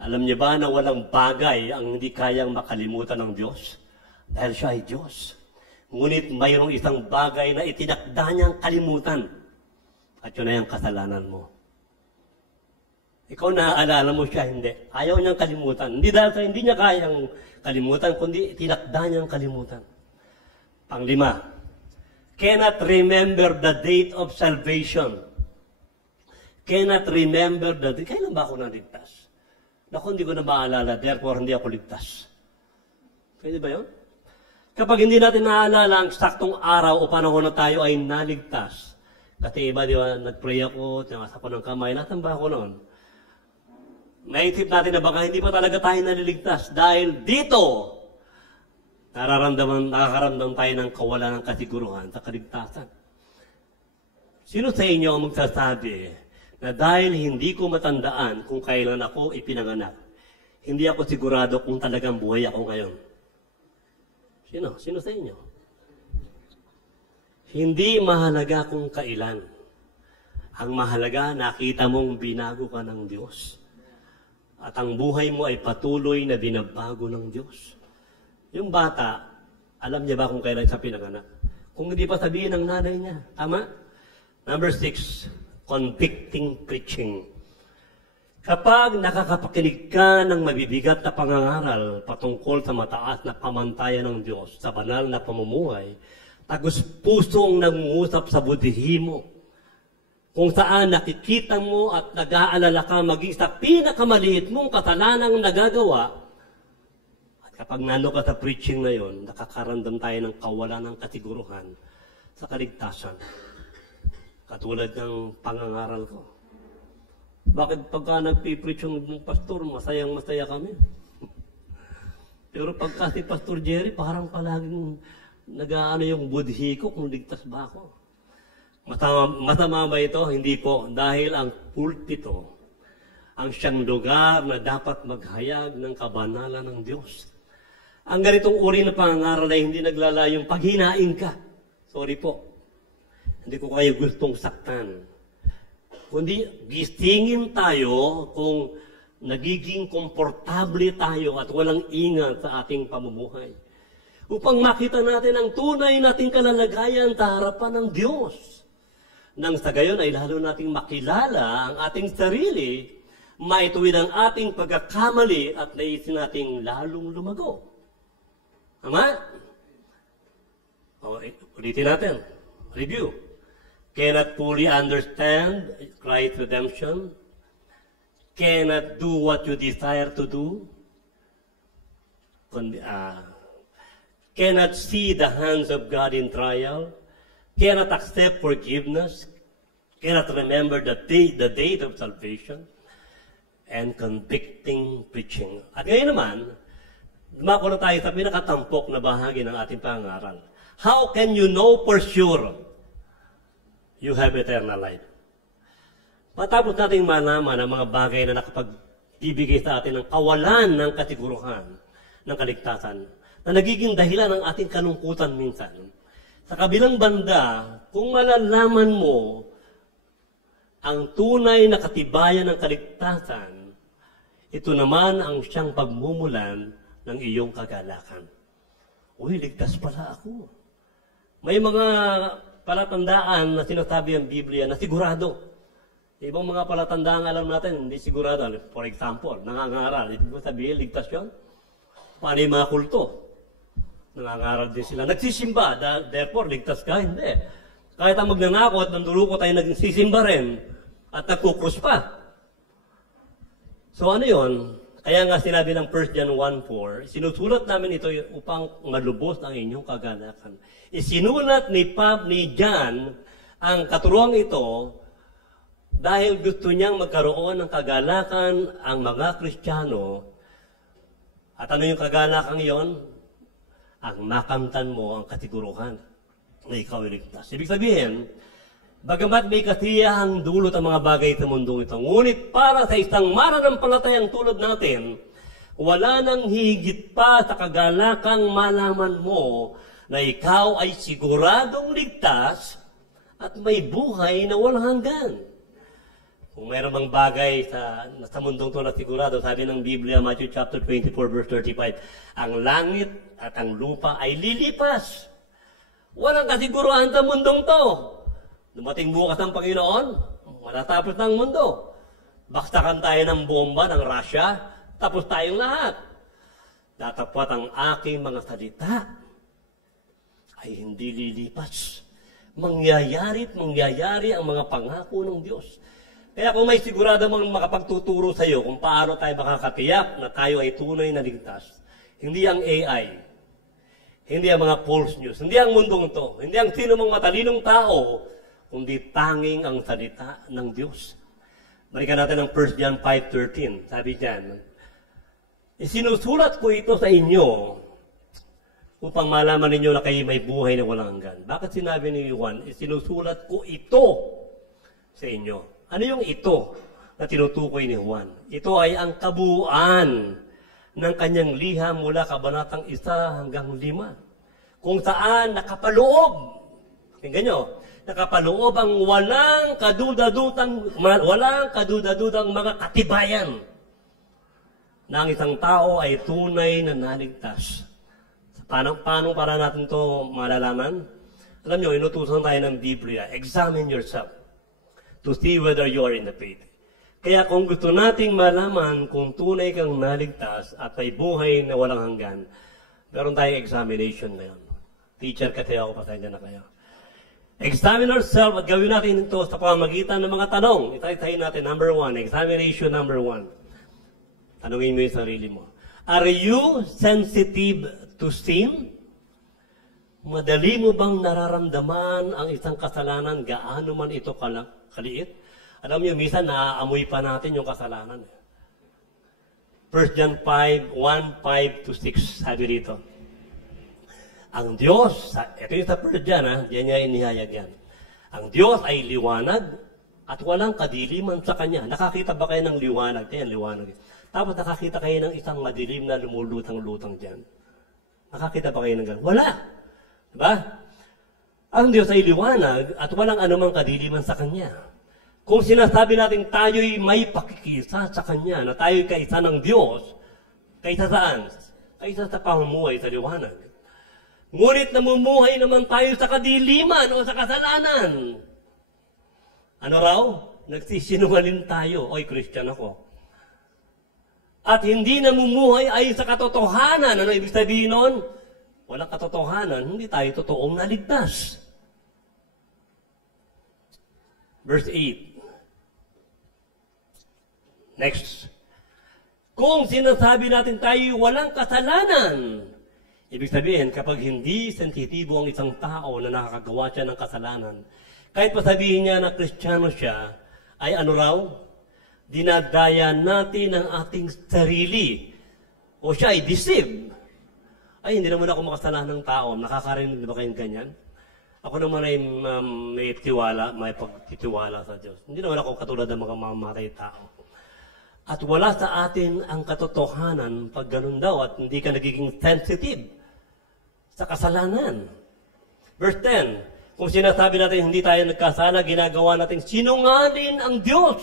Alam niyo ba na walang bagay ang hindi kayang makalimutan ng Diyos? Dahil siya ay Diyos. Ngunit mayroong isang bagay na itinakda niyang kalimutan. At yun ay ang kasalanan mo. Ikaw naaalala mo siya, hindi. Ayaw niyang kalimutan. Hindi dahil sa hindi niya kayang kalimutan, kundi itinakda niyang kalimutan. Panglima, cannot remember the date of salvation. Cannot remember the date. Kailan ba ako naligtas? Naku, hindi ko na maalala, therefore hindi ako ligtas. Pwede ba yun? Kapag hindi natin naaalala ang saktong araw o panahon na tayo ay naligtas, kasi iba, di ba, nag-pray ako, tinas ako ng kamay, nasan ba ako noon? Naisip natin na baka hindi pa talaga tayo naliligtas dahil dito, nakakaramdam tayo ng kawalan ng kasiguruhan sa kaligtasan. Sino sa inyo ang magsasabi na dahil hindi ko matandaan kung kailan ako ipinanganak, hindi ako sigurado kung talagang buhay ako ngayon? Sino? Sino sa inyo? Hindi mahalaga kung kailan. Ang mahalaga, nakita mong binago ka ng Diyos. At ang buhay mo ay patuloy na binabago ng Diyos. Yung bata, alam niya ba kung kailan siya pinanganak? Kung hindi pa sabihin ng nanay niya. Tama? Number 6, convicting preaching. Kapag nakakapakinig ka ng mabibigat na pangangaral patungkol sa mataas na pamantayan ng Diyos sa banal na pamumuhay, tagos pusong nangungusap sa budhihi mo, kung saan nakikita mo at nag-aalala ka maging sa pinakamaliit mong kasalanang nagagawa, at kapag nano ka sa preaching na yon, nakakaramdam tayo ng kawalan ng kasiguruhan sa kaligtasan. Katulad ng pangangaral ko. Bakit pagka nagpipreach yung pastor, masayang-masaya kami? Pero pagka si Pastor Jerry, parang palaging nag-aano yung budhi ko kung ligtas ba ako. Masama ba ito? Hindi po. Dahil ang pulpito, ang siyang lugar na dapat maghayag ng kabanalan ng Diyos. Ang ganitong uri na pangangaral ay hindi naglalayong paghinain ka. Sorry po. Hindi ko kayo gustong saktan. Kundi gisingin tayo kung nagiging komportable tayo at walang ingat sa ating pamumuhay. Upang makita natin ang tunay nating kalalagayan sa harapan ng Diyos. Nang sa gayon ay lalo nating makilala ang ating sarili, maituwid ang ating pagkakamali at naisin nating lalong lumago. Tama? Ulitin natin. Review. Cannot fully understand Christ's redemption. Cannot do what you desire to do. cannot see the hands of God in trial, cannot accept forgiveness, cannot remember the date of salvation, and convicting preaching. At ngayon naman, dumako na tayo sa pinakatampok na bahagi ng ating pangaral. How can you know for sure you have eternal life? Matapos nating malaman ang mga bagay na nakapagbibigay sa atin ng kawalan ng kasiguruhan ng kaligtasan, na nagiging dahilan ng ating kalungkutan minsan. Sa kabilang banda, kung malalaman mo ang tunay na katibayan ng kaligtasan, ito naman ang siyang pagmumulan ng iyong kagalakan. Uy, ligtas pala ako. May mga palatandaan na sinasabi ang Biblia na sigurado. Ibang mga palatandaan alam natin, hindi sigurado. For example, nangangaral. Ibig sabihin, ligtas yun? Paano yung mga kulto? Nangangaral din sila. Nagsisimba, therefore, ligtas ka? Hindi. Kahit ang magnanako at nanduluko tayo nagsisimba rin at nagkukrus pa. So ano yun? Kaya nga sinabi ng 1 John 1:4, sinusulat namin ito upang malubos ang inyong kagalakan. Isinulat ni John ang katuruang ito dahil gusto niyang magkaroon ng kagalakan ang mga Kristiyano. At ano yung kagalakan iyon? Ang makamtan mo ang kasiguruhan na ikaw ay ligtas. Ibig sabihin, bagamat may kasiyahang dulot ang mga bagay sa mundong ito, ngunit para sa isang mananampalatayang tulad natin, wala nang higit pa sa kagalakang malaman mo na ikaw ay siguradong ligtas at may buhay na walang hanggan. Kung mayroon bang bagay sa mundong ito na sigurado, sabi ng Biblia, Matthew chapter 24, verse 35, ang langit at ang lupa ay lilipas. Walang kasiguruhan sa mundong to. Dumating bukas ng Panginoon, matatapos ng mundo. Baksakan tayo ng bomba ng Russia, tapos tayong lahat. Datapwat ang aking mga salita ay hindi lilipas. Mangyayari ang mga pangako ng Diyos. Kaya kung may sigurado mang makapagtuturo sa iyo kung paano tayo makakatiyak na tayo ay tunay na ligtas, hindi ang AI, hindi ang mga false news, hindi ang mundong ito, hindi ang sino mang matalinong tao, kundi tanging ang salita ng Diyos. Balikan natin ang 1 John 5:13. Sabi diyan, isinusulat ko ito sa inyo upang malaman ninyo na kayo may buhay na walang hanggan. Bakit sinabi ni Juan, isinusulat ko ito sa inyo? Ano yung ito na tinutukoy ni Juan? Ito ay ang kabuuan ng kanyang liham mula kabanatang 1 hanggang 5. Kung saan nakapaloob, tingnan nyo, nakapaloob ang walang kadudadutang mga katibayan na ang isang tao ay tunay na naligtas. Paano para natin to malalaman? Alam nyo, inutusan tayo ng Biblia, examine yourself to see whether you are in the faith. Kaya kung gusto nating malaman kung tunay kang naligtas at may buhay na walang hanggan, meron tayong examination ngayon. Teacher kasi ako, pasensya na kayo. Examine ourselves at gawin natin ito sa pamamagitan ng mga tanong. Itay natin, number 1, examination number 1. Tanungin mo yung sarili mo. Are you sensitive to sin? Madali mo bang nararamdaman ang isang kasalanan gaano man ito kaliit? Alam niyo, minsan naaamoy pa natin yung kasalanan. 1 John 5, 1:5-6, sabi dito. Ang Diyos, ito yung sa 1 John, diyan niya inihayag yan. Ang Diyos ay liwanag at walang kadiliman sa Kanya. Nakakita ba kayo ng liwanag? Yan, liwanag. Tapos nakakita kayo ng isang madilim na lumulutang-lutang dyan. Nakakita ba kayo ng gano'n? Wala! Diba? Ang Diyos ay liwanag at walang anumang kadiliman sa Kanya. Kung sinasabi natin tayo'y may pakikisa sa Kanya, na tayo'y kaisa ng Diyos, kaisa saan? Kaisa sa pamumuhay sa liwanag. Ngunit namumuhay naman tayo sa kadiliman o sa kasalanan. Ano raw? Nagsisinungaling tayo. Oy, Christian ako. At hindi namumuhay ay sa katotohanan. Ano ibig sabihin nun? Walang katotohanan, hindi tayo totoong naligtas. Verse 8. Next. Kung sinasabi natin tayo walang kasalanan, ibig sabihin, kapag hindi sensitibo ang isang tao na nakakagawa siya ng kasalanan, kahit pa sabihin niya na Kristiyano siya, ay ano raw? Dinadaya natin ang ating sarili. O siya ay deceive. Ay, hindi naman ako makasalanan ng tao. Nakakarinig ba kayong ganyan? Ako naman ay may tiwala, may pagtitiwala sa Diyos. Hindi naman ako katulad ng mga mamamatay tao. At wala sa atin ang katotohanan pag ganun daw at hindi ka nagiging sensitive sa kasalanan. Verse 10, kung sinasabi natin hindi tayo nagkasala, ginagawa natin sinungaling ang Diyos.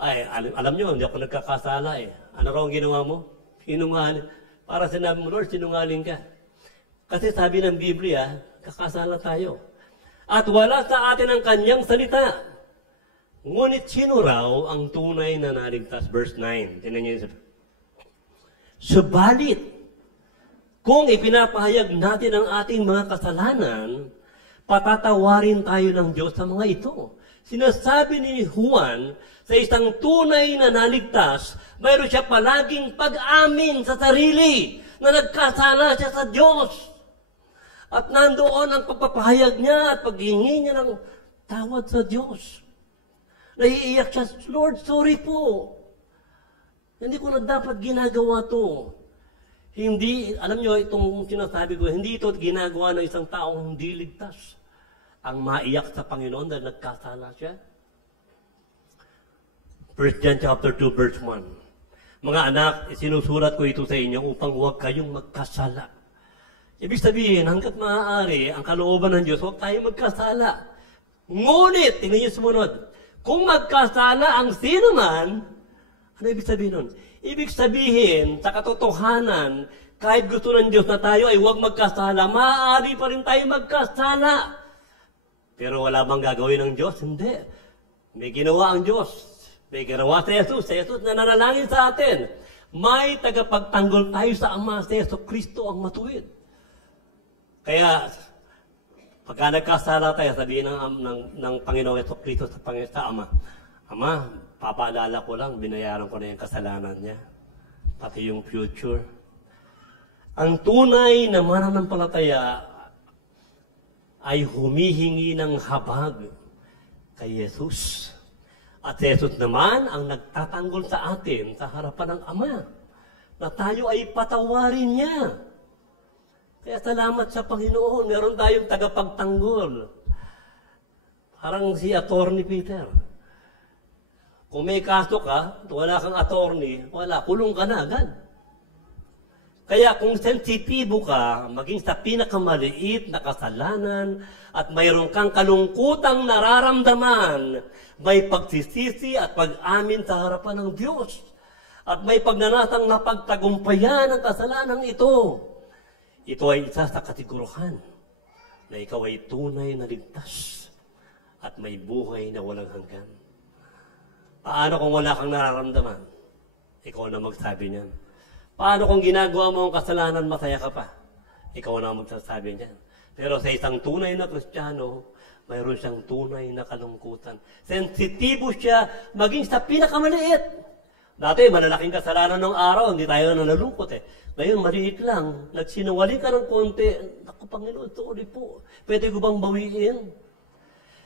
Ay, alam nyo, hindi ako nagkakasala eh. Ano raw ang ginawa mo? Sinungaling. Para sinabi mo, Lord, sinungaling ka. Kasi sabi ng Biblia, kakasala tayo. At wala sa atin ang kanyang salita. Ngunit sino raw ang tunay na naligtas? Verse 9. Tingnan niyo yun. Subalit, kung ipinapahayag natin ang ating mga kasalanan, patatawarin tayo ng Diyos sa mga ito. Sinasabi ni Juan, sa isang tunay na naligtas, mayroon siya palaging pag-amin sa sarili na nagkasala siya sa Diyos. At nandoon ang pagpapahayag niya at paghingi niya ng tawad sa Diyos. Naiiyak siya, Lord, sorry po. Hindi ko na dapat ginagawa to. Hindi, alam niyo, itong sinasabi ko, hindi ito ginagawa ng isang taong hindi ligtas. Ang maiyak sa Panginoon dahil nagkasala siya. 1 John chapter 2, verse 1. Mga anak, sinusulat ko ito sa inyo upang huwag kayong magkasala. Ibig sabihin, hanggat maaari, ang kalooban ng Diyos, huwag tayo magkasala. Ngunit, tingnan niyo sumunod, kung magkasala ang sino man, ano ibig sabihin nun? Ibig sabihin, sa katotohanan, kahit gusto ng Diyos na tayo ay huwag magkasala, maaari pa rin tayo magkasala. Pero wala bang gagawin ng Diyos? Hindi. May ginawa ang Diyos. May ginawa sa Jesus. Sa Jesus na nanalangin sa atin. May tagapagtanggol tayo sa Ama. Sa Yesu Kristo ang matuwid. Kaya, pagka nagkasala tayo, sabihin ng Panginoong Yesu Kristo sa Ama, Ama, papaalala ko lang, binayaran ko na yung kasalanan niya. Pati yung future. Ang tunay na mananampalataya ay humihingi ng habag kay Jesus. At Jesus naman ang nagtatanggol sa atin sa harapan ng Ama na tayo ay patawarin niya. Kaya salamat sa Panginoon, meron tayong tagapagtanggol. Parang si Attorney Peter. Kung may kaso ka, wala kang attorney, wala, kulong ka na agad. Kaya kung sensitibo ka, maging sa pinakamaliit na kasalanan, at mayroon kang kalungkutang nararamdaman, may pagsisisi at pag-amin sa harapan ng Diyos. At may pagnanasang napagtagumpayan ang kasalanang ito. Ito ay isa sa kasiguruhan na ikaw ay tunay na ligtas at may buhay na walang hanggan. Paano kung wala kang nararamdaman? Ikaw na magsabi niyan. Paano kung ginagawa mo ang kasalanan, masaya ka pa? Ikaw na magsasabi niyan. Pero sa isang tunay na Kristiyano, mayroon siyang tunay na kalungkutan. Sensitibo siya maging sa pinakamaliit. Dati, malalaking kasalanan ng araw, hindi tayo nalulungkot eh. Ngayon, maliit lang. Nagsinungaling ka ng konti. Naku, Panginoon, sorry po. Pwede ko bang bawiin?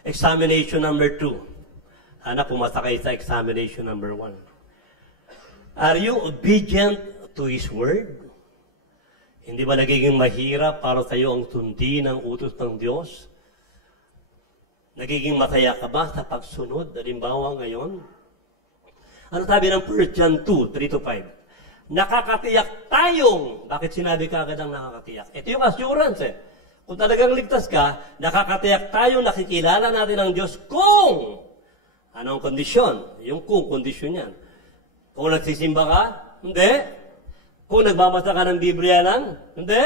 Examination number 2. Sana pumasa kayo sa examination number 1. Are you obedient to His Word? Hindi ba nagiging mahirap para sa iyo ang sundin ang utos ng Diyos? Nagiging masaya ka ba sa pagsunod? Halimbawa ngayon? Ano sabi ng 1 John 2, 3-5? Nakakatiyak tayong, bakit sinabi ka agad ang nakakatiyak? Ito yung assurance eh. Kung talagang ligtas ka, nakakatiyak tayong nakikilala natin ang Diyos kung anong kondisyon? Yung kung kondisyon yan. Kung nagsisimba ka, hindi. Kung nagbabasa ka ng Biblia lang, hindi.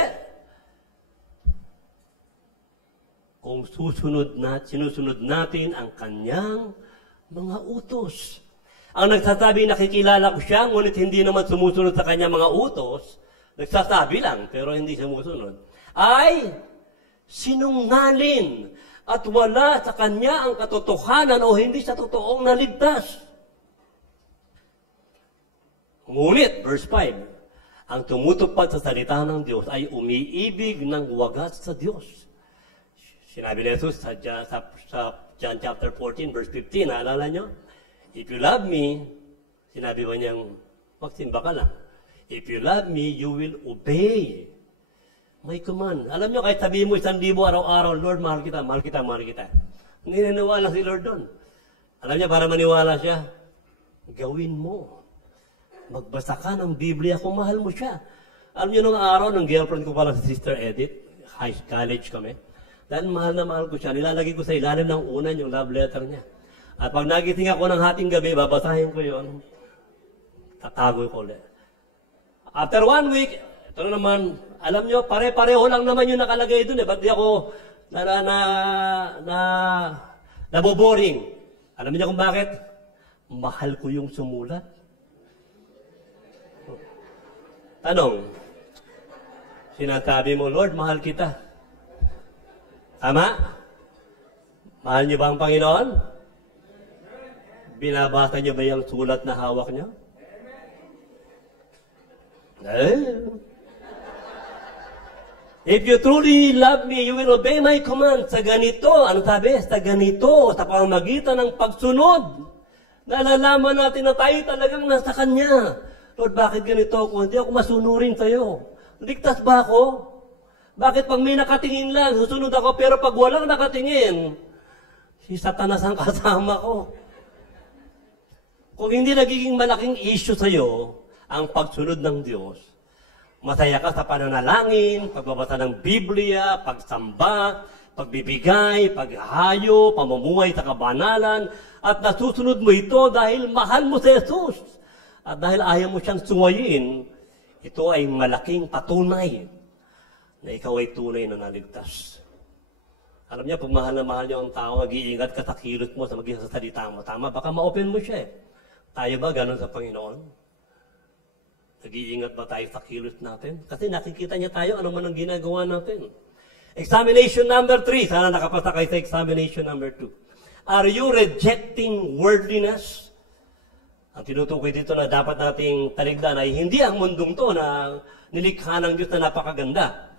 Kung sinusunod natin ang kanyang mga utos. Ang nagsasabi, nakikilala ko siya, ngunit hindi naman sumusunod sa kanyang mga utos, nagsasabi lang, pero hindi sumusunod, ay sinungaling at wala sa kanya ang katotohanan o hindi sa totoong naligtas. Ngunit, verse 5, ang tumutupad sa salita ng Diyos ay umiibig ng wagas sa Diyos. Sinabi ni Jesus sa John chapter 14, verse 15, naalala nyo? If you love me, sinabi ba niyang, magsimba ka lang. If you love me, you will obey my command. Alam nyo, kahit sabihin mo 1,000 araw-araw, Lord, mahal kita, mahal kita, mahal kita. Hindi naniwala si Lord doon. Alam niya, para maniwala siya, gawin mo. Magbasa ka ng Biblia kung mahal mo siya. Alam niyo, nung araw, ng girlfriend ko pala si Sister Edith, high college kami, dahil mahal na mahal ko siya, nilalagay ko sa ilalim ng unan yung love letter niya. At pag nagising ako ng hating gabi, babasahin ko yun, tatago ko ulit. After 1 week, ito na naman, alam niyo, pare-pareho lang naman yung nakalagay doon. Ba't di ako naboboring? Alam niyo kung bakit? Mahal ko yung sumulat. Tanong, sinasabi mo, Lord, mahal kita. Tama? Mahal niyo ba ang Panginoon? Binabasa niyo ba yung sulat na hawak niyo? If you truly love me, you will obey my command. Sa ganito, ano sabi? Sa ganito, sa pamamagitan ng pagsunod, nalalaman natin na tayo talagang nasa Kanya. Lord, bakit ganito ako? Hindi ako masunurin sa'yo. Ligtas ba ako? Bakit pag may nakatingin lang, susunod ako, pero pag walang nakatingin, si Satanas ang kasama ko. Kung hindi nagiging malaking issue sa'yo, ang pagsunod ng Diyos, masaya ka sa pananalangin, pagbabasa ng Biblia, pagsamba, pagbibigay, paghahayo, pamumuhay sa kabanalan, at nasusunod mo ito dahil mahal mo si Jesus. At dahil ayaw mo siyang suwayin, ito ay malaking patunay na ikaw ay tunay na naligtas. Alam niya, pag mahal na mahal niyo ang tao, mag-iingat ka sa kilot mo, sa maging sa salita mo. Tama, baka ma-open mo siya eh. Tayo ba ganun sa Panginoon? Nag-iingat ba tayo sa kilos natin? Kasi nakikita niya tayo, ano man ang ginagawa natin. Examination number 3. Sana nakapasa kayo sa examination number 2. Are you rejecting worldliness? Ang tinutukoy dito na dapat nating taligdan ay hindi ang mundong to na nilikha ng Diyos na napakaganda.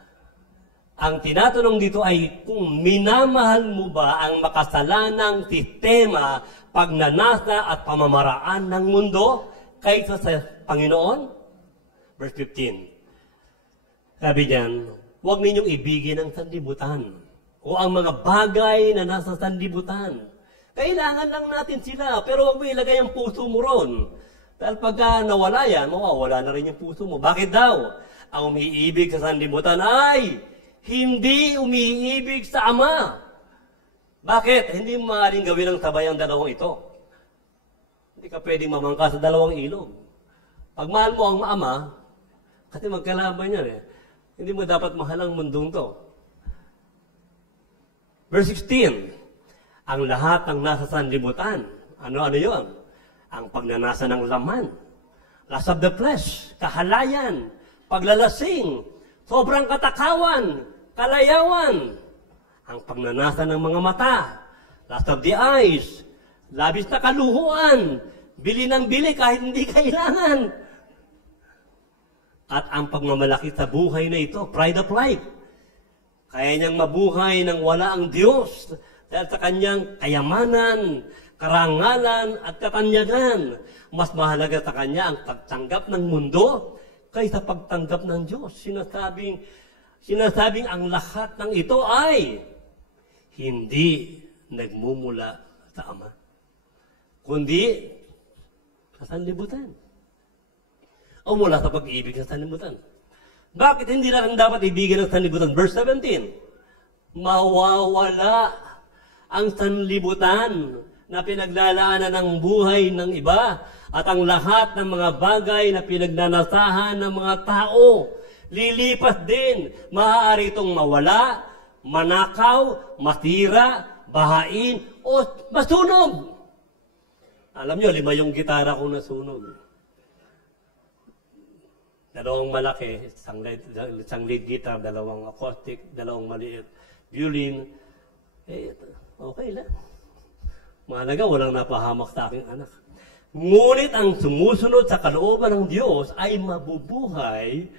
Ang tinatanong dito ay kung minamahal mo ba ang makasalanang sistema, pagnanasa at pamamaraan ng mundo kaysa sa Panginoon? Verse 15. Sabi diyan, huwag ninyong ibigin ang sanlibutan o ang mga bagay na nasa sanlibutan. Kailangan lang natin sila, pero huwag mo ilagay ang puso mo ron. Dahil pagka nawala yan, mawawala na rin yung puso mo. Bakit daw? Ang umiibig sa sanlibutan ay hindi umiibig sa Ama. Bakit? Hindi mo maaaring gawin ang sabay ang dalawang ito. Hindi ka pwedeng mamangka sa dalawang ilog. Pag mahal mo ang Ama, kasi magkalaban yan eh. Hindi mo dapat mahal ang mundong to. Verse 16. Ang lahat ng nasa sanlibutan. Ano yun? Ang pagnanasa ng laman. Lust of the flesh. Kahalayan. Paglalasing. Sobrang katakawan. Kalayawan. Ang pagnanasa ng mga mata. Lust of the eyes. Labis na kaluhuan. Bili ng bili kahit hindi kailangan. At ang pagmamalaki sa buhay na ito, pride of life. Kaya niyang mabuhay nang wala ang Diyos dahil sa kanyang kayamanan, karangalan at katanyagan. Mas mahalaga sa kanya ang pagtanggap ng mundo kaysa pagtanggap ng Diyos. Sinasabing ang lahat ng ito ay hindi nagmumula sa Ama, kundi sa sanlibutan. O mula sa pag-ibig sa sanlibutan. Bakit hindi lang dapat ibigin ang sanlibutan? Verse 17. Mawawala ang sanlibutan na pinaglalaanan ng buhay ng iba at ang lahat ng mga bagay na pinagnanasahan ng mga tao. Lilipas din. Maaari itong mawala, manakaw, masira, bahain, o masunog. Alam nyo, 5 yung gitara kong nasunog. 2 malaki, isang lead guitar, 2 acoustic, 2 maliit, violin. Okay lang. Mahalaga, walang napahamak sa aking anak. Ngunit ang sumusunod sa kalooban ng Diyos ay mabubuhay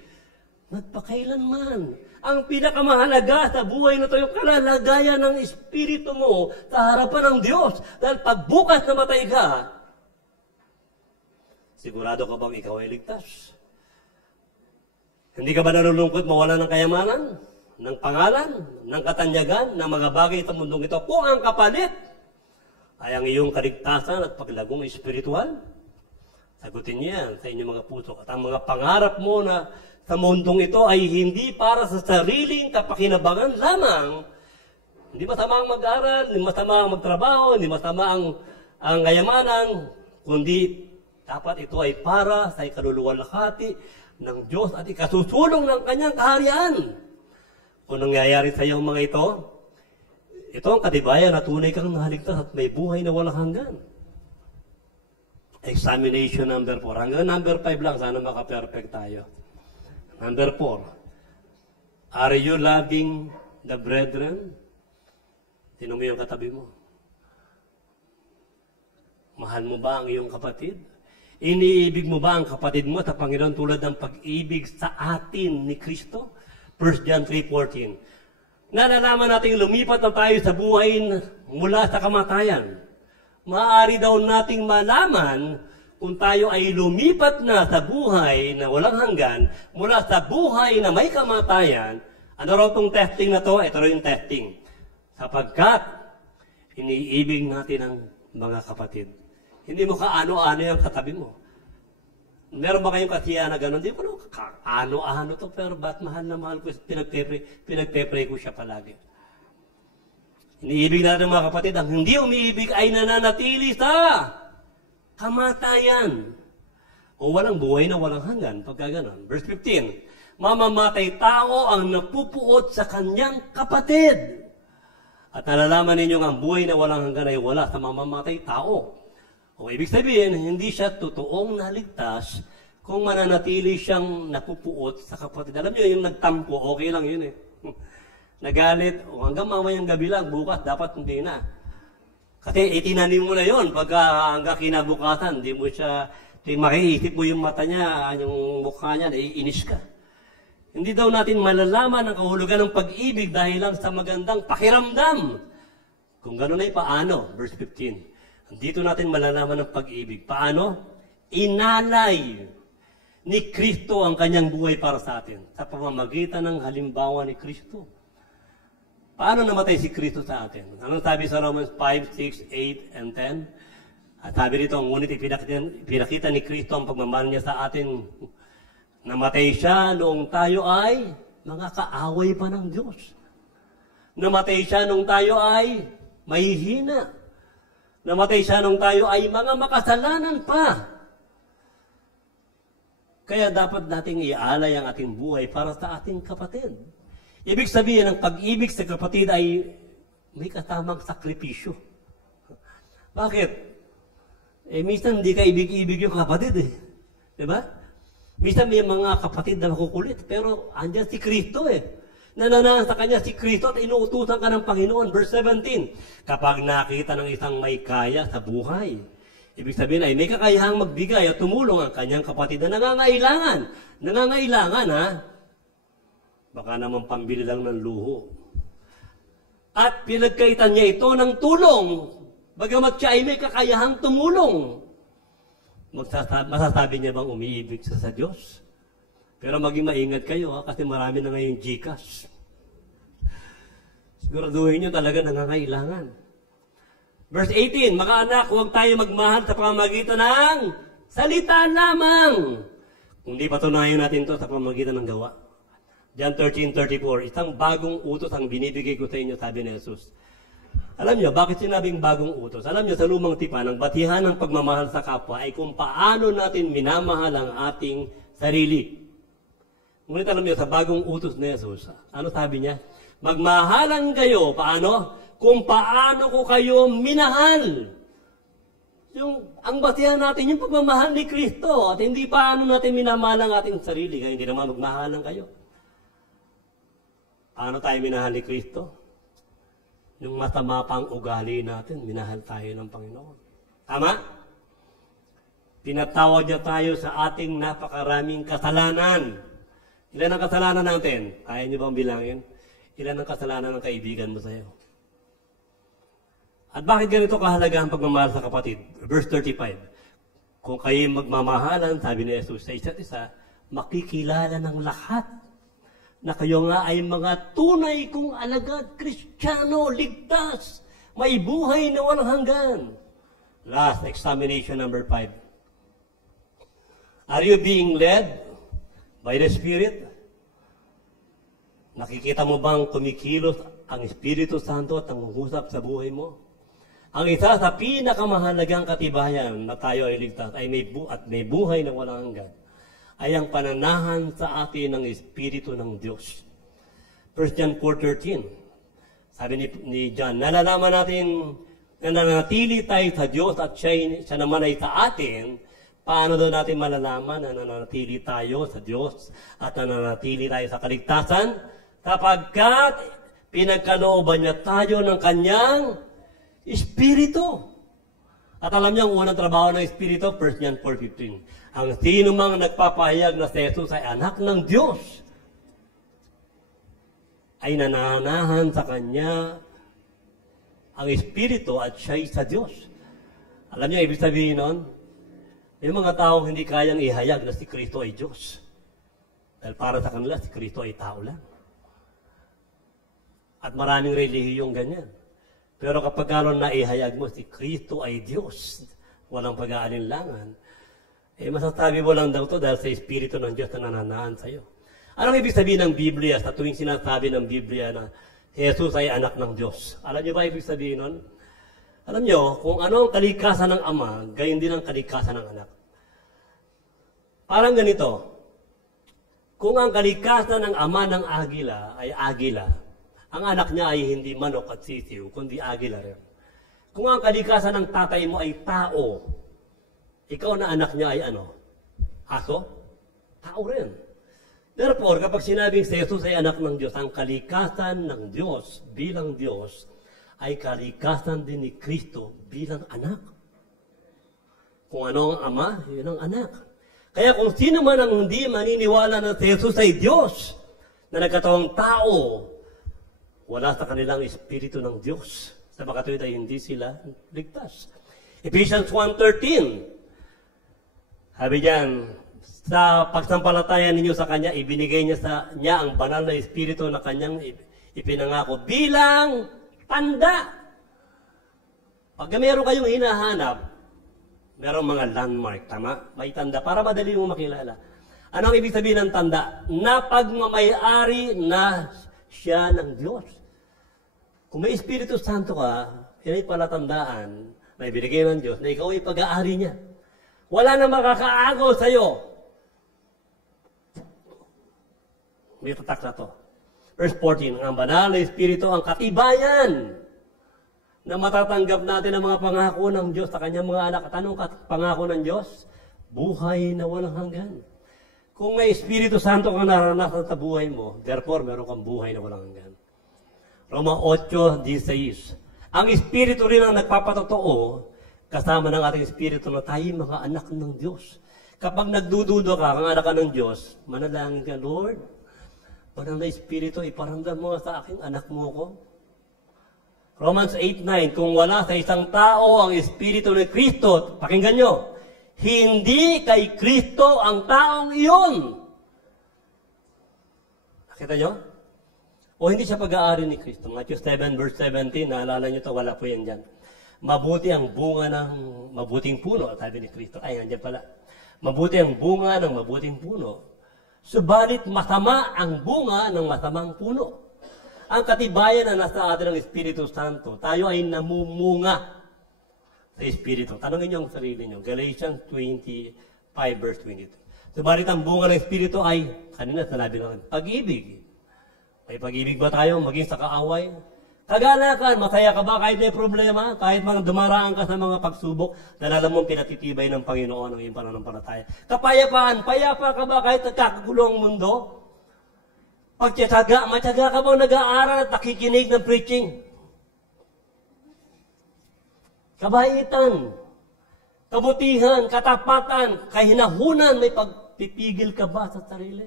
magpakailanman. Ang pinakamahalaga sa buhay na ito, yung kalalagayan ng espiritu mo sa harapan ng Diyos. Dahil pagbukas na matay ka, sigurado ka bang ikaw ay ligtas? Hindi ka ba nalulungkot mawala ng kayamanan, ng pangalan, ng katanyagan, ng mga bagay sa mundong ito? Kung ang kapalit ay ang iyong kaligtasan at paglagong espiritual, sagutin niya yan sa inyong mga puso. At ang mga pangarap mo na sa mundong ito ay hindi para sa sariling kapakinabangan lamang. Hindi masama ang mag-aral, hindi masama ang magtrabaho, hindi masama ang kayamanan, kundi dapat ito ay para sa ikaluluwalhati ng Diyos at ikasusulong ng kanyang kaharian. Kung nangyayari sa iyo ang mga ito ang katibayan na tunay kang nahaligtas at may buhay na walang hanggan. Examination number 4. Hanggang number 5 lang, sana maka-perfect tayo. Number 4. Are you loving the brethren? Sino mo yung katabi mo? Mahal mo ba ang iyong kapatid? Iniibig mo ba ang kapatid mo sa Panginoon tulad ng pag-ibig sa atin ni Kristo? 1 John 3:14. Nalalaman natin lumipat na tayo sa buhay mula sa kamatayan. Maaari daw nating malaman kung tayo ay lumipat na sa buhay na walang hanggan, mula sa buhay na may kamatayan. Ano raw itong testing na to? Ito raw yung testing. Sapagkat iniibig natin ang mga kapatid. Hindi mo kaano-ano yung katabi mo. Meron ba kayong kasiya na gano'n? Hindi ko alam, ano-ano to, pero ba't mahal na mahal ko, pinagpe-pray ko siya palagi. Iniibig natin mga kapatid, ang hindi umiibig ay nananatili sa kamatayan. O walang buhay na walang hanggan, pagka gano'n. Verse 15, mamamatay tao ang napupuot sa kanyang kapatid. At nalalaman ninyo ang buhay na walang hanggan ay wala sa mamamatay tao. O ibig sabihin, hindi siya totoong naligtas kung mananatili siyang napupuot sa kapatid. Alam niyo, yung nagtampo, okay lang yun eh. Nagalit, o hanggang mamayang gabi lang, bukas, dapat hindi na. Kasi itinanim mo na yun, pagka hanggang kinabukasan, hindi mo siya, makiisip mo yung mata niya, yung mukha niya, naiinis ka. Hindi daw natin malalaman ang kahulugan ng pag-ibig dahil lang sa magandang pakiramdam. Kung gano'n ay paano? Verse 15. Dito natin malalaman ang pag-ibig. Paano? Inalay ni Kristo ang kanyang buhay para sa atin sa pamamagitan ng halimbawa ni Kristo. Paano namatay si Kristo sa atin? Anong sabi sa Romans 5, 6, 8, and 10? At sabi rito, ngunit ipinakita ni Kristo ang pagmamahal niya sa atin. Namatay siya noong tayo ay mga kaaway pa ng Diyos. Namatay siya noong tayo ay mahihina. Namatay siya nung tayo ay mga makasalanan pa. Kaya dapat nating ialay ang ating buhay para sa ating kapatid. Ibig sabihin, ang pag-ibig sa kapatid ay may katamang sakripisyo. Bakit? Minsan hindi ka ibig-ibig yung kapatid eh. Diba? Minsan may mga kapatid na makukulit, pero andyan si Kristo eh. Nananahan sa kanya si Kristo at inuutusan ka ng Panginoon. Verse 17, kapag nakita ng isang may kaya sa buhay, ibig sabihin ay may kakayahang magbigay at tumulong ang kanyang kapatid na nangangailangan. Nangangailangan ha? Baka naman pambili lang ng luho. At pinagkaitan niya ito ng tulong. Bagamat siya ay may kakayahang tumulong. Masasabi niya bang umiibig siya sa Diyos? Pero maging maingat kayo ha, kasi marami na ngayong Gcash. Siguraduhin nyo talaga nangangailangan. Verse 18, mga anak, huwag tayo magmahal sa pamamagitan ng salita lamang. Kung di patunayan natin to sa pamamagitan ng gawa. John 13:34, isang bagong utos ang binibigay ko sa inyo, sabi ni Jesus. Alam nyo, bakit sinabing bagong utos? Alam nyo, sa lumang tipan, ang batihan ng pagmamahal sa kapwa ay kung paano natin minamahal ang ating sarili. Ngunit alam niyo, sa bagong utos ni Jesus, ano sabi niya? Magmahalan kayo, paano? Kung paano ko kayo minahal. Ang batihan natin, yung pagmamahal ni Kristo, at hindi paano natin minamahal ang ating sarili, kaya hindi naman magmahalan kayo. Paano tayo minahal ni Kristo? Yung masama pang ugali natin, minahal tayo ng Panginoon. Tama? Pinatawad niya tayo sa ating napakaraming kasalanan. Ilan ang kasalanan natin? Kaya niyo bang bilangin? Ilan ang kasalanan ng kaibigan mo sa'yo? At bakit ganito kahalaga ang pagmamahal sa kapatid? Verse 35. Kung kayo magmamahalan, sabi ni Jesus sa isa't isa, makikilala ng lahat na kayo nga ay mga tunay kong alagad, Kristiyano, ligtas, may buhay na walang hanggan. Last, examination number 5. Are you being led by the Spirit? Nakikita mo bang kumikilos ang Espiritu Santo at nangungusap sa buhay mo? Ang isa sa pinakamahalagang katibayan na tayo ay ligtas ay may buhay na walang hanggan ay ang pananahan sa atin ng Espiritu ng Diyos. 1 John 4:13. Sabi ni John, nalalaman natin na nananatili tayo sa Diyos at siya naman ay sa atin. Paano daw natin malalaman na nananatili tayo sa Diyos at nananatili tayo sa kaligtasan? Sapagkat pinagkalooban niya tayo ng Kanyang Espiritu. At alam niyo ang unang trabaho ng Espiritu, 1 John 4:15. Ang sino mang nagpapahayag na si Jesus ay anak ng Diyos, ay nananahan sa Kanya ang Espiritu at siya'y sa Diyos. Alam niyo, ibig sabihin nun, may mga taong hindi kayang ihayag na si Kristo ay Diyos. Dahil para sa kanila, si Kristo ay tao lang. At maraming relihiyong ganyan. Pero kapag karon na ihayag mo, si Kristo ay Diyos, walang pag-aalinlangan, masasabi mo lang daw ito dahil sa Espiritu ng Diyos na nananahan sa iyo. Anong ibig sabihin ng Biblia sa tuwing sinasabi ng Biblia na si Jesus ay anak ng Diyos? Alam niyo ba ibig sabihin nun? Alam niyo, kung ano ang kalikasan ng Ama, gayon din ang kalikasan ng anak. Parang ganito, kung ang kalikasan ng Ama ng agila ay agila, ang anak niya ay hindi manok at sisiw, kundi agila rin. Kung ang kalikasan ng tatay mo ay tao, ikaw na anak niya ay ano? Aso? Tao rin. Therefore, kapag sinabing si Jesus ay anak ng Diyos, ang kalikasan ng Diyos bilang Diyos ay kalikasan din ni Kristo bilang anak. Kung ano ang Ama, yun ang anak. Kaya kung sino man ang hindi maniniwala na si Jesus ay Diyos, na nagkatawang tao, wala sa kanilang Espiritu ng Diyos. Sa pagkatuwid ay hindi sila ligtas. Ephesians 1:13. Sabi diyan, sa pagsampalataya ninyo sa Kanya, ibinigay niya ang banal na Espiritu na Kanyang ipinangako bilang tanda. Pag meron kayong hinahanap, merong mga landmark, tama? May tanda para madali mo makilala. Ano ang ibig sabihin ng tanda? Na pagmamayari na siya ng Diyos. Kung may Espiritu Santo ka, yan ay palatandaan na ibinigay ng Diyos na ikaw ay pag-aari niya. Wala na makakaagaw sa'yo. May tatak na to. Verse 14, ang banal na Espiritu ang katibayan na matatanggap natin ang mga pangako ng Diyos sa kanyang mga anak. At anong pangako ng Diyos? Buhay na walang hanggan. Kung may Espiritu Santo kang naranasan sa buhay mo, therefore, meron kang buhay na walang hanggan. Roma 8:16. Ang Espiritu rin ang nagpapatotoo kasama ng ating Espiritu na tayo mga anak ng Diyos. Kapag nagdududo ka, kang anak ka ng Diyos, manalangin ka, Lord, banal na Espiritu, iparamdam mo sa aking anak mo ko. Romans 8:9, kung wala sa isang tao ang Espiritu ni Kristo, pakinggan nyo, hindi kay Kristo ang taong iyon. Nakita nyo? O hindi siya pag-aari ni Kristo. Matthew 7:17, naalala nyo ito, wala po yan dyan. Mabuti ang bunga ng mabuting puno, sabi ni Kristo. Ay, nandiyan pala. Mabuti ang bunga ng mabuting puno. Subalit masama ang bunga ng masamang puno. Ang katibayan na nasa atin ng Espiritu Santo, tayo ay namumunga sa Espiritu. Tanongin niyo ang sarili niyo. Galatians 25:22. Subalit ang bunga ng Espiritu ay, kanina sinabi natin, pag-ibig. May pag-ibig ba tayo maging sa kaaway? Kagalakan, masaya ka ba kahit may problema? Kahit mga dumaraan ka sa mga pagsubok, dahil alam mong pinatitibay ng Panginoon ang iyong pananampalataya. Kapayapaan, payapa ka ba kahit nagkakagulo ang mundo? Pagtyaga, matyaga ka ba nag-aaral at nakikinig ng preaching? Kabaitan. kabutihan, katapatan, kahinahunan, may pagpipigil ka ba sa sarili?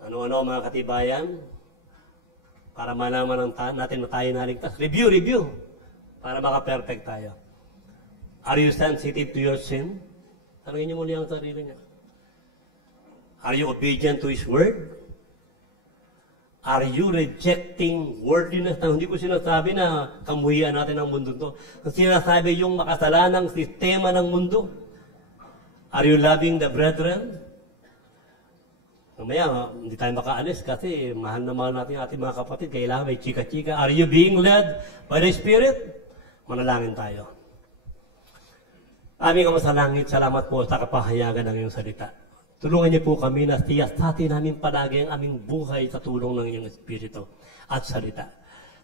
Ano-ano mga katibayan? Para malaman natin na tayo naligtas. Review. Para maka-perfect tayo. Are you sensitive to your sin? Tanungin niyo muli ang sarili niya. Are you obedient to His Word? Are you rejecting worldliness? Na hindi ko sinasabi na kamuhian natin ang mundo to. Ang sinasabi yung makasalanang sistema ng mundo. Are you loving the brethren? Mamaya, hindi tayo makaalis kasi mahal na mahal natin ang ating mga kapatid. Kailangan may chika-chika. Are you being led by the Spirit? Manalangin tayo. Aming Ama sa langit, salamat po sa kapahayagan ng iyong salita. Tulungan niyo po kami na siyasatin namin palagi ang aming buhay sa tulong ng iyong Espiritu at salita.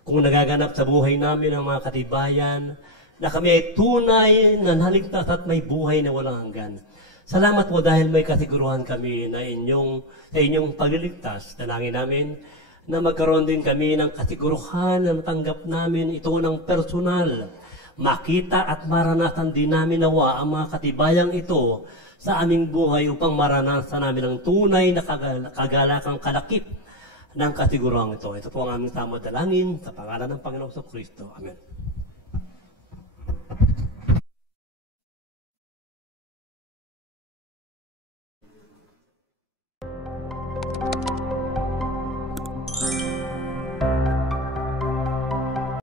Kung nagaganap sa buhay namin ang mga katibayan, na kami ay tunay na naligtas at may buhay na walang hanggan. Salamat po dahil may kasiguruhan kami na sa inyong pagliligtas. Dalangin namin na magkaroon din kami ng kasiguruhan na natanggap namin ito ng personal. Makita at maranasan din namin nawa ang mga katibayang ito sa aming buhay upang maranasan namin ang tunay na kagalakang kalakip ng kasiguruhan ito. Ito po ang aming tamang dalangin sa pangalan ng Panginoong Kristo. Amen.